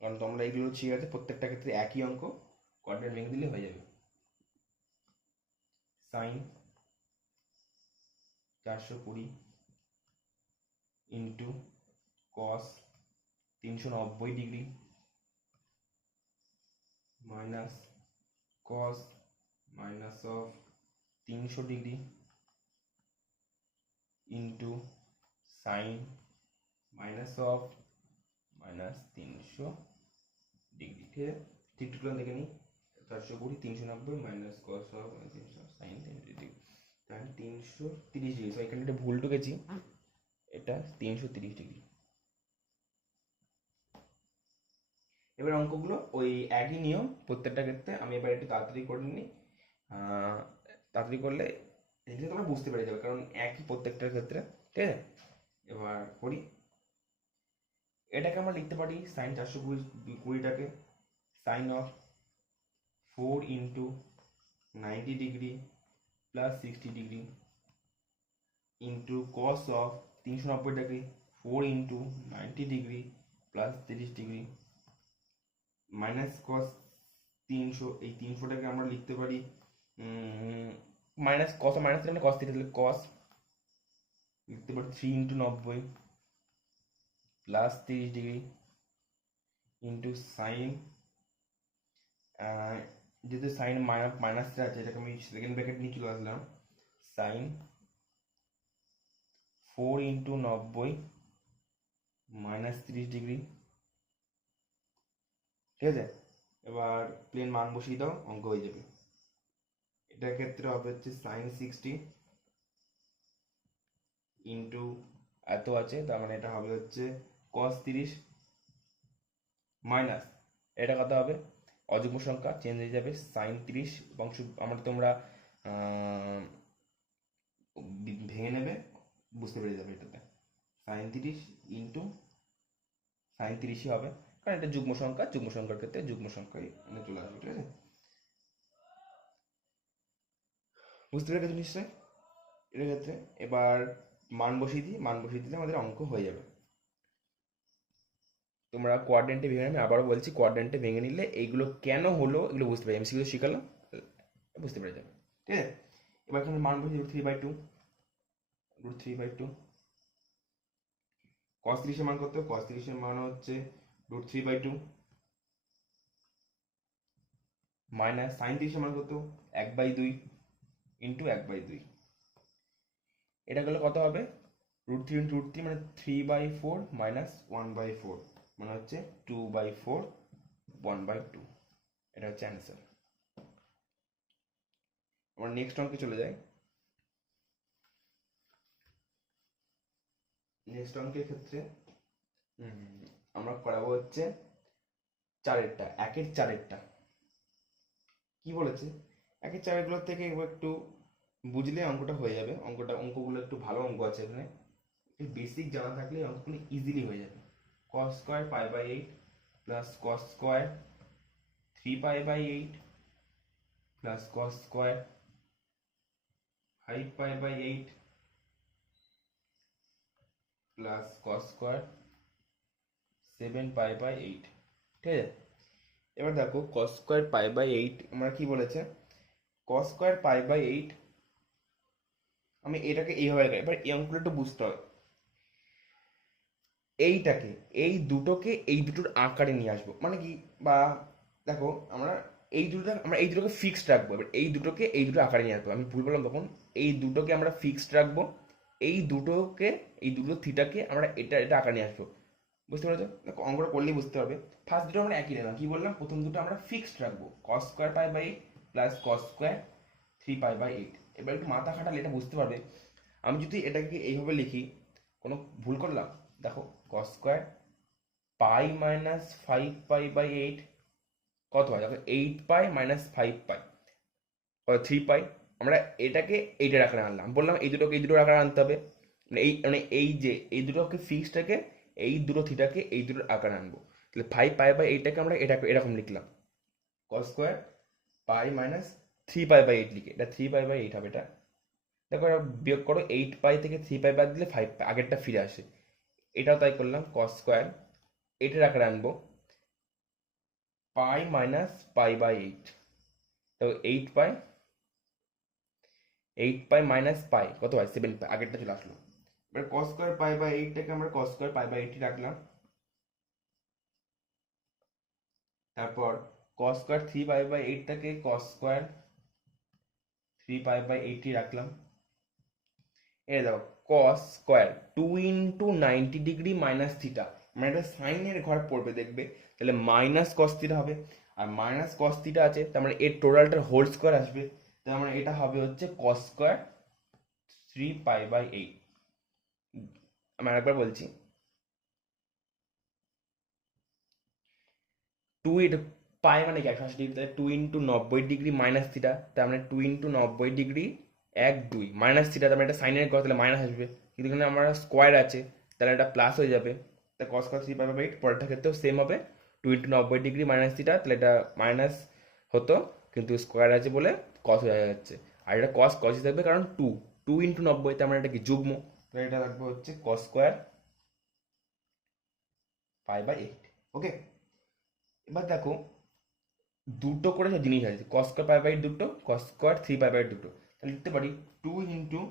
কারণ তোমরা এগুলো ঠিক আছে, প্রত্যেকটা ক্ষেত্রে একই অঙ্ক, কোয়াড্রেন্ট ভেঙে দিলে হয়ে যাবে। Sine 420 into cos 390 degree minus cos minus of 300 degree into sine minus of -300 degree. ঠিক আছে, ঠিক টুকলাম দেখে নিই। 420 390 minus cos of 300 sine 300 degree, তাহলে 330 ডিগ্রি। তো এখানে একটা ভুল ঢুকেছি, এটা 330 ডিগ্রি। এবার অঙ্কগুলো ওই একই নিয়ম প্রত্যেকটা ক্ষেত্রে, আমি এবার একটু তাড়াতাড়ি করে নিই। তাড়াতাড়ি করলে এগুলো তোমরা বুঝতে পেরে যাবে, কারণ একই প্রত্যেকটার ক্ষেত্রে, ঠিক আছে। এবার করি, এটাকে আমরা লিখতে পারি সাইন 420টাকে sine of 4 into 90 degree plus 60 degree into cos of 390টাকে 4 into 90 degree plus 30 degree minus cos 300, এই 300টাকে আমরা লিখতে পারি মাইনাস কস মাইনাস মানে কস থিটা, তাহলে কস লিখতে পারি 3 into 90 plus 30 degree into sign, যেহেতু সাইন মাইনাসটা আছে, এটাকে আমি সেকেন্ড ব্র্যাকেট নিয়ে চলে আসলাম, সাইন 4 ইন্টু 90 মাইনাস 30 ডিগ্রি, ঠিক আছে। এবার প্লেন মান বসিয়ে দাও, অঙ্ক হয়ে যাবে। এটার ক্ষেত্রে হবে হচ্ছে সাইন 60 ইন্টু এত আছে, তার মানে এটা হবে হচ্ছে কস 30 মাইনাস, এটা কত হবে? অযুগ্ম সংখ্যা চেঞ্জ হয়ে যাবে, সাইন 30, এবং তোমরা ভেঙে নেবে, বুঝতে পেরে যাবে এটাতে। সাইন 30 ইন্টু সাইন 30ই হবে, কারণ এটা যুগ্ম সংখ্যা, যুগ্ম সংখ্যার ক্ষেত্রে যুগ্ম সংখ্যাই চলে আসবে, ঠিক আছে। বুঝতে পেরে গেছো নিশ্চয়ই এটার ক্ষেত্রে। এবার মান বসিয়ে দিলে আমাদের অঙ্ক হয়ে যাবে। তোমরা কোয়াড্রেন্টে ভেঙে, আমি আবারও বলছি, কোয়াড্রেন্টে ভেঙে নিলে এইগুলো কেন হলো এগুলো বুঝতে পারি, এমসিকিউ শিখালাম, বুঝতে পেরে যাবে। ঠিক আছে, এবার এখানে মান বসিয়ে √3/2 cos 30 মান কত? cos 30 মান হচ্ছে √3/2 মাইনাস sin 30 মান কত? 1/2 ইন্টু 1/2। এটা গেলে কত হবে? √3 ইন্টু √3 মানে 3/4 মাইনাস 1/4 মানে হচ্ছে 2/4 1/2। এটা হচ্ছে অ্যান্সার। আমরা নেক্সট অঙ্কে চলে যাই। নেক্সট অঙ্কের ক্ষেত্রে আমরা করাবো হচ্ছে 1/4 কি বলেছে? 1/4 থেকে একটু বুঝলে অঙ্কটা হয়ে যাবে। অঙ্কগুলো একটু ভালো অঙ্ক আছে এখানে, বেসিক জানা থাকলে অঙ্কগুলো ইজিলি হয়ে যাবে। cos square π/8 plus cos square 3π/8 plus cos square 5π/8 plus cos square 7π/8। ঠিক আছে, এবার দেখো cos স্কোয়ার π/8 আমরা কি বলেছে? cos স্কোয়ার π/8 আমি এটাকে এইভাবে লিখি। এবার এই অঙ্কটা একটু বুঝতে হবে। এইটাকে এই দুটোর আকারে নিয়ে আসবো, মানে কি? বা দেখো আমরা এই দুটোকে ফিক্সড রাখবো। এবার এই দুটোর আকারে নিয়ে আসবো। আমি ভুল বললাম তখন। এই দুটোকে আমরা ফিক্সড রাখবো, এই দুটো থিটাকে আমরা এটা আকারে নিয়ে আসবো। বুঝতে পেরেছো? দেখো অঙ্কটা করলেই বুঝতে হবে। ফার্স্ট দুটো আমরা একই নিলাম, কি বললাম? প্রথম দুটো আমরা ফিক্সড রাখবো, cos square π/8 plus cos square 3π/8। এবার একটু মাথা খাটালে এটা বুঝতে পারবে। আমি যদি এটাকে এইভাবে লিখি, কোনো ভুল করলাম? দেখো cos স্কোয়ার পাই মাইনাস 5π/8 কত হয়? দেখো 8π মাইনাস 5π 3π। আমরা এটাকে এইটার আকারে আনলাম, বললাম এই দুটোর আকারে আনতে হবে। এই যে এই দুটোকে ফিক্সডটাকে, এই দুটো থিটাকে এই দুটোর আকারে আনবো। তাহলে 5π/8টাকে আমরা এরকম লিখলাম, cos স্কোয়ার পাই মাইনাস 3π/8 লিখে, এটা 3π/8 হবে এটা। দেখো এটা বিয়োগ করো, 8π থেকে 3π বাদ দিলে 5π, আগেরটা ফিরে আসে। এটাও তাই করলাম, cos স্কোয়ার এটার আকারে আনবো পাই মাইনাস π/8। তো 8π মাইনাস পাই কত হয়? 7π, আগেরটা চলে আসলো। এবার cos স্কোয়ার π/8টাকে আমরা cos স্কোয়ার π/8 রাখলাম। তারপর cos স্কোয়ার 3π/8টাকে cos স্কোয়ার 3π/8 রাখলাম। এই দেখো cos square 2 into 90 degree minus theta, মানে এটা সাইনের ঘর পড়বে দেখবে, তাহলে মাইনাস cos থিটা হবে। আর মাইনাস cos থিটা আছে, তার মানে এর টোটালটার হোল স্কোয়ার আসবে, তার মানে এটা হবে হচ্ছে cos স্কোয়ার 3π/8। আমি আরেকবার বলছি, 2 ইন্টু পাই মানে কি 180 ডিগ্রি, তাহলে 2 ইন্টু 90 ডিগ্রি মাইনাস থিটা, তার মানে 2 ইন্টু 90 ডিগ্রি 1 2 মাইনাস থিটা, তার মানে এটা সাইনের ঘর, তাহলে মাইনাস আসবে। কিন্তু এখানে আমার স্কোয়ার আছে, তাহলে এটা প্লাস হয়ে যাবে। তা cos স্কোয়ার 3π/8 পরেরটা ক্ষেত্রেও সেম হবে, 2 ইন্টু 90 ডিগ্রি মাইনাস থিটা, তাহলে এটা মাইনাস হতো, কিন্তু স্কোয়ার আছে বলে কস হয়ে যাচ্ছে। আর এটা কসই থাকবে, কারণ 2 ইন্টু 90, তার মানে এটা কি যুগ্ম, তাহলে এটা থাকবে হচ্ছে cos স্কোয়ার π/8। ওকে, এবার দেখো দুটো করে সব জিনিস আছে, cos স্কোয়ার π/8 দুটো, cos স্কোয়ার 3π/8 দুটো, তাহলে লিখতে পারি 2 into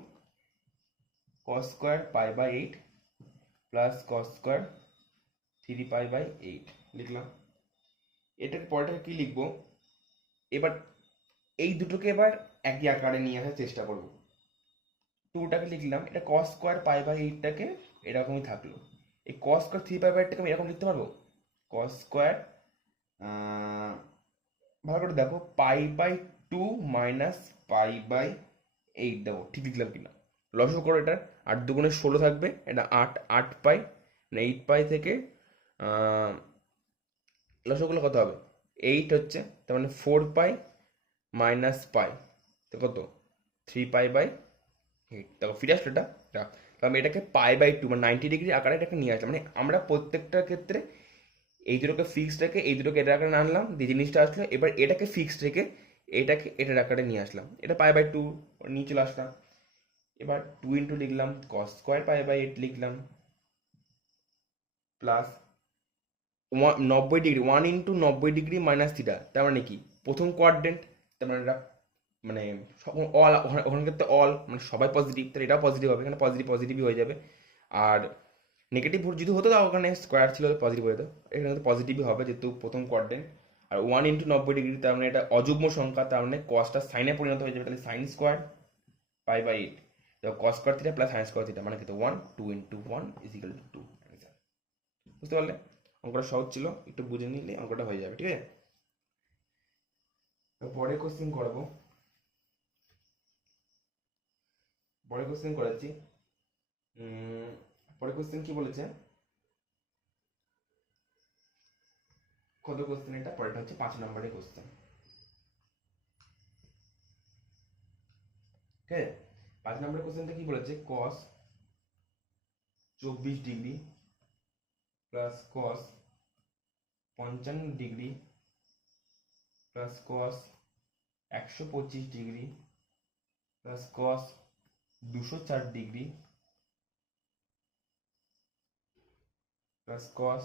cos square π/8 plus cos square 3π/8 লিখলাম। এটাকে পরেরটাকে কি লিখবো? এবার এই দুটোকে এবার একই আকারে নিয়ে আসার চেষ্টা করব। 2টাকে লিখলাম, এটা cos স্কোয়ার π/8টাকে এরকমই থাকলো। এই cos স্কোয়ার 3π/8টাকে আমি এরকম লিখতে পারবো, cos স্কোয়ার ভালো করে দেখো π/2 মাইনাস π/8 দেবো, ঠিক লিখলাম কিনা লসও করো এটার। 8 2 16 থাকবে, এটা 8 পাই, মানে 8π থেকে লসগুলো কত হবে? 8 হচ্ছে, তার মানে 4π মাইনাস পাই, তো কত? 3π/8। দেখো ফিরে আসলো এটা। তো আমি এটাকে π/2 মানে 90 ডিগ্রি আকারে এটাকে নিয়ে আসলাম। মানে আমরা প্রত্যেকটার ক্ষেত্রে এই দুটোকে ফিক্সড রেখে এই দুটোকে এটা আকারে আনলাম, যে জিনিসটা আসলো। এবার এটাকে ফিক্সড রেখে এটাকে এটার আকারে নিয়ে আসলাম, এটা পাই বাই টু নিয়ে চলে আসলাম। এবার 2 ইন্টু লিখলাম কস স্কোয়ার পাই বাই 8 লিখলাম, plus 90 degree 1 into 90 degree minus theta, তার মানে কি প্রথম কোয়াড্রেন্ট, তার মানে এটা মানে অল, ওখানে ক্ষেত্রে অল মানে সবাই পজিটিভ, তাহলে এটাও পজিটিভ হবে, এখানে পজিটিভ পজিটিভই হয়ে যাবে। আর নেগেটিভ যদি হতো তাও ওখানে স্কোয়ার ছিল পজিটিভ হয়ে যেত, এখানে তো পজিটিভই হবে যেহেতু প্রথম কোয়াড্রেন্ট। আর 1 ইন্টু 90 ডিগ্রি তার মানে এটা অযুগ্ম সংখ্যা, তার মানে কসটা সাইনে পরিণত হয়ে যাবে, তাহলে sine square pi by 8, cos square theta plus sine square theta মানে কিন্তু 1, 2 ইন্টু 1 = 2। বুঝতে পারলে? অঙ্কটা সহজ ছিল, একটু বুঝে নিলে অঙ্কটা হয়ে যাবে, ঠিক আছে? তো পরের কোশ্চেন করবো, পরের কোশ্চেন করাচ্ছি। পরের কোশ্চেন কি বলেছে, কত কোশ্চেন এটা, পরেরটা হচ্ছে 5 নম্বরের কোশ্চেন, ঠিক আছে? 5 নম্বরের কোশ্চেনটা কি বলেছে, কস 24 degree plus cos 55 degree plus cos 125 degree plus cos 204 degree plus cos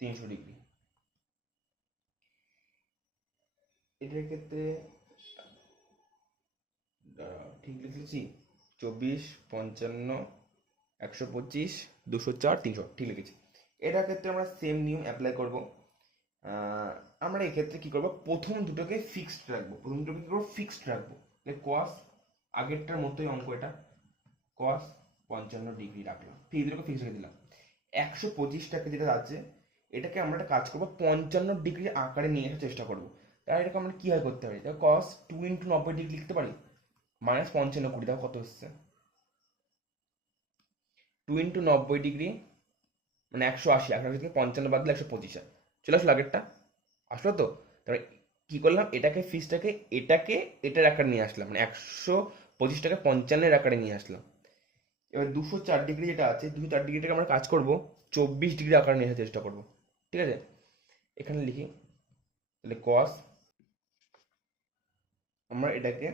300 degree. এটার ক্ষেত্রে ঠিক লিখেছি, 24, 55, 125, 204, 300 ঠিক লিখেছি। এটার ক্ষেত্রে আমরা সেম নিয়ম অ্যাপ্লাই করব। আমরা এক্ষেত্রে কি করব, প্রথম দুটোকে ফিক্সড রাখবো, প্রথম দুটোকে কি করবো, ফিক্সড রাখবো। কস আগেরটার মতোই অঙ্ক এটা, কস 55 ডিগ্রি রাখলাম, ঠিক দুটোকে ফিক্সড রেখে দিলাম। 125টাকে যেটা আছে এটাকে আমরা একটা কাজ করবো 55 ডিগ্রির আকারে নিয়ে আসার চেষ্টা করবো। তাহলে এটাকে আমরা কীভাবে করতে পারি, কস 2 ইন্টু 90 ডিগ্রি লিখতে পারি, মাইনাস 55 দেখো কত হচ্ছে, 2 ইন্টু 90 ডিগ্রি মানে 180, 180 থেকে 55 বাদ দিলে 125 চলে আসলো আগেরটা, আসলো তো? তারপরে কি করলাম, এটাকে ফিক্সটাকে এটাকে এটার আকারে নিয়ে আসলাম, মানে 125টাকে 55-এর আকারে নিয়ে আসলাম। এবার 204 ডিগ্রি যেটা আছে, 204 ডিগ্রিটাকে আমরা কাজ করব 24 ডিগ্রি আকারে নিয়ে আসার চেষ্টা করব, ঠিক আছে? এখানে লিখি, তাহলে কস, আমরা এটাকে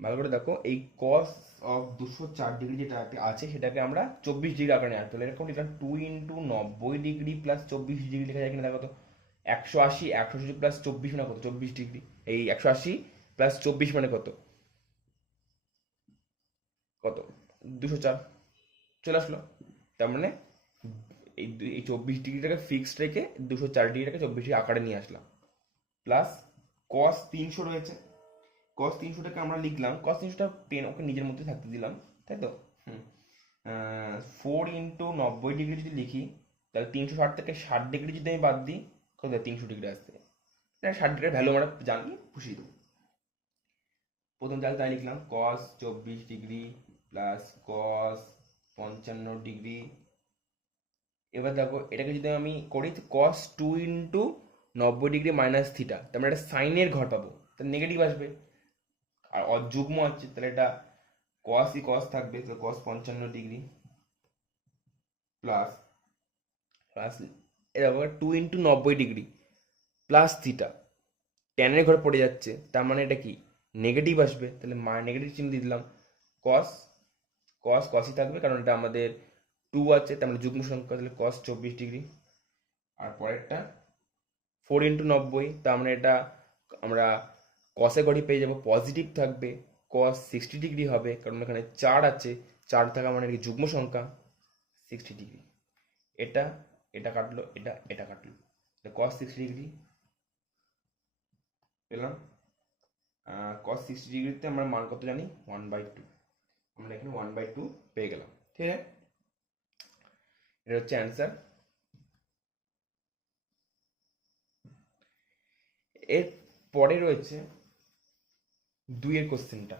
ভালো করে দেখো, এই কস অফ 204 ডিগ্রি যেটা আছে সেটাকে আমরা 24 ডিগ্রি আকারে নিয়ে আসতে, তাহলে এরকম লিখলাম 2 ইন্টু 90 ডিগ্রি প্লাস 24 ডিগ্রি লেখা যায় কিনা দেখো তো, 180, 180 প্লাস 24 মানে কত, 24 ডিগ্রি, এই 180 প্লাস 24 মানে কত, কত 204 চলে আসলো। তার মানে এই 24 ডিগ্রিটাকে ফিক্সড রেখে 204 ডিগ্রিটাকে 24 ডিগ্রি আকারে নিয়ে আসলাম, প্লাস কস 300 রয়েছে, কস 300টাকে আমরা লিখলাম, কস 300টা পেন ওকে নিজের মধ্যে থাকতে দিলাম, তাই তো? 4 ইন্টু 90 ডিগ্রি যদি লিখি, তাহলে 360 থেকে 60 ডিগ্রি যদি আমি বাদ দিই, কত 300 ডিগ্রি আসছে, 60 ডিগ্রির ভ্যালু আমরা জানি, বসিয়ে দেবো। প্রথম তাহলে তাই লিখলাম, কস 24 ডিগ্রি প্লাস কস 55 ডিগ্রি। এবার দেখো এটাকে যদি আমি করি, কস 2 ইন্টু 90 ডিগ্রি মাইনাস থিটা, তার মানে এটা সাইনের ঘর পাবো, তাহলে নেগেটিভ আসবে, আর অযুগ্ম আছে তাহলে এটা কসই কস থাকবে, তো কস 55 ডিগ্রি প্লাস প্লাস এটা 2 ইন্টু 90 ডিগ্রি প্লাস থিটা, ট্যানের ঘরে পড়ে যাচ্ছে, তার মানে এটা কি নেগেটিভ আসবে, তাহলে নেগেটিভ চিহ্ন দিয়ে দিলাম, কস কস কসই থাকবে কারণ এটা আমাদের 2 আছে, তার মানে যুগ্ম সংখ্যা, তাহলে কস 24 ডিগ্রি। আর পরেরটা 4 ইন্টু 90, তার মানে এটা আমরা কসের ঘড়ি পেয়ে যাবো, পজিটিভ থাকবে, কস 60 ডিগ্রি হবে কারণ এখানে 4 আছে, 4 থাকা মানে কি যুগ্ম সংখ্যা 60 ডিগ্রি। এটা এটা কাটলো, এটা এটা কাটলো, কস 60 ডিগ্রি পেলাম। কস 60 ডিগ্রিতে আমরা মান কত জানি, 1/2, আমরা এখানে 1/2 পেয়ে গেলাম, ঠিক আছে? এটা হচ্ছে অ্যান্সার। এর পরে রয়েছে 2-এর কোশ্চেনটা,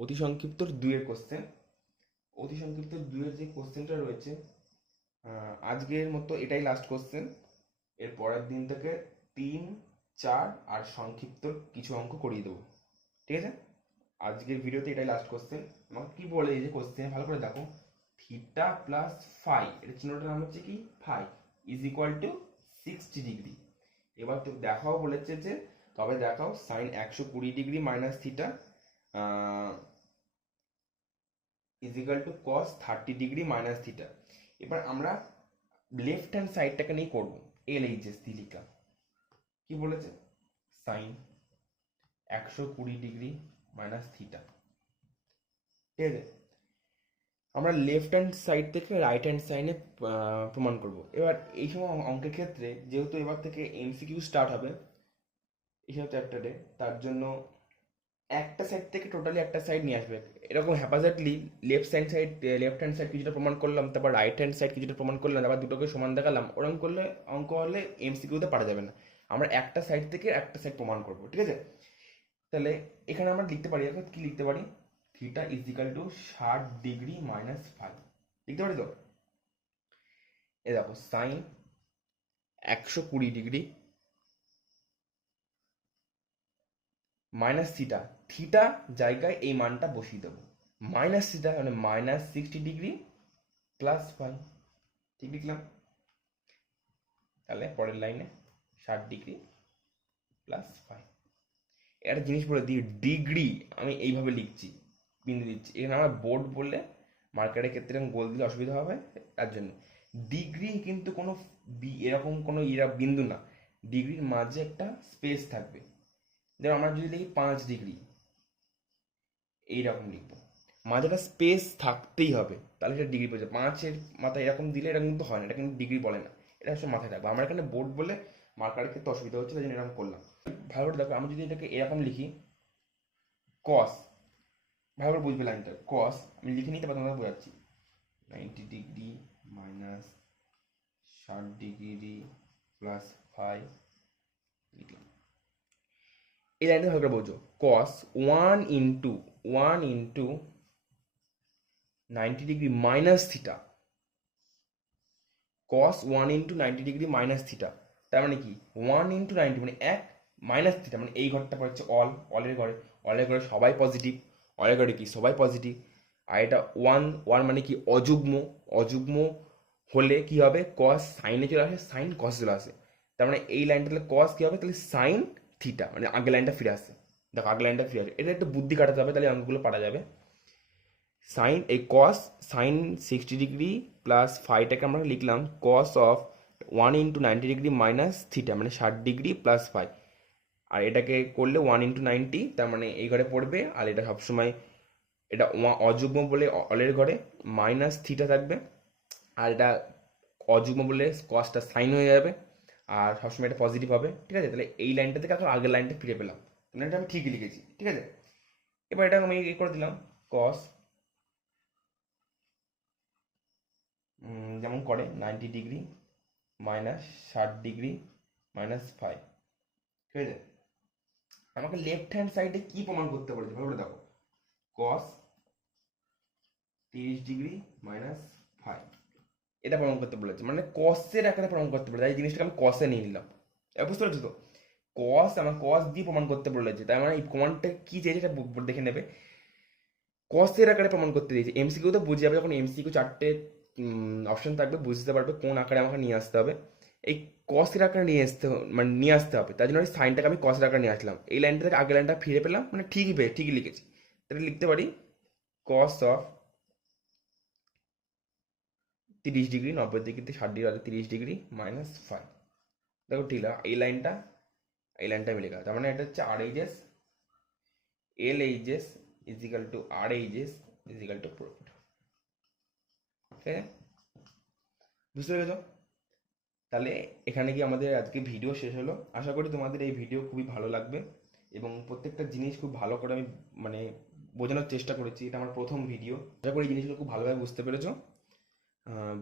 অতি সংক্ষিপ্ত 2-এর কোশ্চেন। অতি সংক্ষিপ্ত 2-এর যে কোশ্চেনটা রয়েছে, আজকের মতো এটাই লাস্ট কোশ্চেন, এর পরের দিন থেকে 3, 4 আর সংক্ষিপ্ত কিছু অঙ্ক করিয়ে দেবো, ঠিক আছে? আজকের ভিডিওতে এটাই লাস্ট কোশ্চেন। আমাকে কি বলে, এই যে কোশ্চেন ভালো করে দেখো, থিটা প্লাস ফাই, এটা চিহ্নটার নাম হচ্ছে কি phi, is equal to 60 degree. এবার তো দেখাও বলেছে যে তবে দেখাও sine 120 degree minus theta is equal to cos 30 degree minus theta. এবার আমরা লেফট হ্যান্ড সাইডটাকে নিয়ে করবো, LHS দিয়ে লিখলাম। কি বলেছে? সাইন 120 ডিগ্রি মাইনাস থিটা, ঠিক আছে। আমরা লেফট হ্যান্ড সাইড থেকে রাইট হ্যান্ড সাইডে প্রমাণ করব। এবার এই সময় অঙ্কের ক্ষেত্রে যেহেতু এবার থেকে MCQ স্টার্ট হবে এই সময় চ্যাপ্টারে, তার জন্য একটা সাইড থেকে টোটালি একটা সাইড নিয়ে আসবে। এরকম হ্যাপাজার্ডলি লেফট হ্যান্ড সাইড কিছুটা প্রমাণ করলাম, তারপর রাইট হ্যান্ড সাইড কিছুটা প্রমাণ করলাম, তারপর দুটোকে সমান দেখালাম। ওরকম করলে অঙ্ক হলে MCQতে পারা যাবে না। আমরা একটা সাইড থেকে একটা সাইড প্রমাণ করবো, ঠিক আছে। তাহলে এখানে আমরা লিখতে পারি, এখন কি লিখতে পারি? Theta is equal to 60 degree minus 5 লিখতে পারি তো। এ দেখো sine 120 degree minus theta, theta জায়গায় এই মানটা বসিয়ে দেবো, মাইনাস থিটা মানে -60 ডিগ্রি প্লাস 5, ঠিক লিখলাম। তাহলে পরের লাইনে 60 ডিগ্রি প্লাস 5। একটা জিনিস বলে দিই, ডিগ্রি আমি এইভাবে লিখছি, বিন্দু দিচ্ছি। এখানে আমার বোর্ড বললে মার্কারের ক্ষেত্রে গোল দিলে অসুবিধা হবে, তার জন্য ডিগ্রি কিন্তু কোনো এরকম কোনো বিন্দু না, ডিগ্রির মাঝে একটা স্পেস থাকবে। যেমন আমরা যদি লিখি 5 ডিগ্রি, এইরকম লিখবো, মাঝে একটা স্পেস থাকতেই হবে, তাহলে সেটা ডিগ্রি পড়ছে। 5-এর মাথায় এরকম দিলে এটা কিন্তু হয় না, এটা কিন্তু ডিগ্রি বলে না, এটা সব মাথায় রাখবো। আমার এখানে বোর্ড বলে মার্কারের ক্ষেত্রে অসুবিধা হচ্ছে, তাই জন্য এরকম করলাম। ভালো করে দেখো, আমি যদি এটাকে এরকম লিখি কস, ভালো করে বুঝবে লাইনটা, কস আমি লিখে নিতে পারতাম, তোমাকে বোঝাচ্ছি। 90 ডিগ্রি মাইনাস 60 ডিগ্রি প্লাস 5 লিখলাম। এই লাইনটা ভালো করে বোঝো, কস 1 ইন্টু 90 ডিগ্রি মাইনাস থিটা, কস 1 ইন্টু 90 ডিগ্রি মাইনাস থিটা, তার মানে কি 1 ইন্টু 90 মানে 1, মাইনাস থিটা মানে এই ঘরটা পড়ছে অলের ঘরে, অলের ঘরে সবাই পজিটিভ, অলের ঘরে কি সবাই পজিটিভ। আর এটা 1 মানে কি অযুগ্ম, অযুগ্ম হলে কি হবে, কস সাইনে চলে আসে, সাইন কস চলে আসে। তার মানে এই লাইনটা তাহলে কস কি হবে, তাহলে সাইন থিটা মানে আগের লাইনটা ফিরে আসে। দেখো আগের লাইনটা ফিরে আসে, এটা একটু বুদ্ধি কাটাতে হবে, তাহলে অঙ্কগুলো পারা যাবে। সাইন এই কস সাইন 60 ডিগ্রি প্লাস 5টাকে আমরা লিখলাম cos of 1 into 90 degree minus theta মানে 60 ডিগ্রি প্লাস 5। আর এটাকে করলে 1 ইন্টু 90, তার মানে এই ঘরে পড়বে। আর এটা সবসময় এটা অযুগ্ম বলে অলের ঘরে মাইনাস থিটা থাকবে, আর এটা অযুগ্ম বলে কসটা সাইন হয়ে যাবে, আর সবসময় এটা পজিটিভ হবে, ঠিক আছে। তাহলে এই লাইনটা থেকে এখন আগের লাইনটা ফিরে পেলাম, তাহলে এটা আমি ঠিকই লিখেছি, ঠিক আছে। এবার এটা আমি করে দিলাম কস, যেমন করে 90 ডিগ্রি মাইনাস 60 ডিগ্রি মাইনাস 5, ঠিক আছে। আমাকে লেফট হ্যান্ড সাইডে কি প্রমাণ করতে বলেছে ভালো করে দেখো, কস 30 ডিগ্রি মাইনাস 5 এটা প্রমাণ করতে বলেছে, মানে কসের আকারে প্রমাণ করতে বলেছে। এই জিনিসটাকে আমি কসে নিয়ে নিলাম, বুঝতে পারছো তো। আমার কস দিয়ে প্রমাণ করতে বলেছে, তার মানে এই প্রমাণটা কি চেয়েছে এটা দেখে নেবে। কসের আকারে প্রমাণ করতে দিয়েছে, MCQ তো বুঝে যাবে, যখন MCQ 4টে অপশন থাকবে, বুঝতে পারবে কোন আকারে আমাকে নিয়ে আসতে হবে। এই কসের আকারে নিয়ে আসতে হবে, তার জন্য ওই সাইনটাকে আমি কসের আকারে নিয়ে আসলাম। এই লাইনটা থেকে আগের লাইনটা ফিরে পেলাম, মানে ঠিকই লিখেছি। তাহলে লিখতে পারি কস অফ 30 ডিগ্রি, 90 ডিগ্রি থেকে 60 ডিগ্রি, 30 ডিগ্রি মাইনাস 5। দেখো ঠিক আছে, এই লাইনটা আমি লেখা, তার মানে এটা হচ্ছে RHS, LHS is equal two RHS is equal two profit, ঠিক আছে। বুঝতে পেরেছো? তাহলে এখানে কি আমাদের আজকে ভিডিও শেষ হলো। আশা করি তোমাদের এই ভিডিও খুবই ভালো লাগবে, এবং প্রত্যেকটা জিনিস খুব ভালো করে আমি মানে বোঝানোর চেষ্টা করেছি। এটা আমার প্রথম ভিডিও, আশা করি এই জিনিসগুলো খুব ভালোভাবে বুঝতে পেরেছো।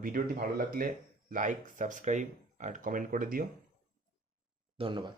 ভিডিওটি ভালো লাগলে লাইক, সাবস্ক্রাইব আর কমেন্ট করে দিও। ধন্যবাদ।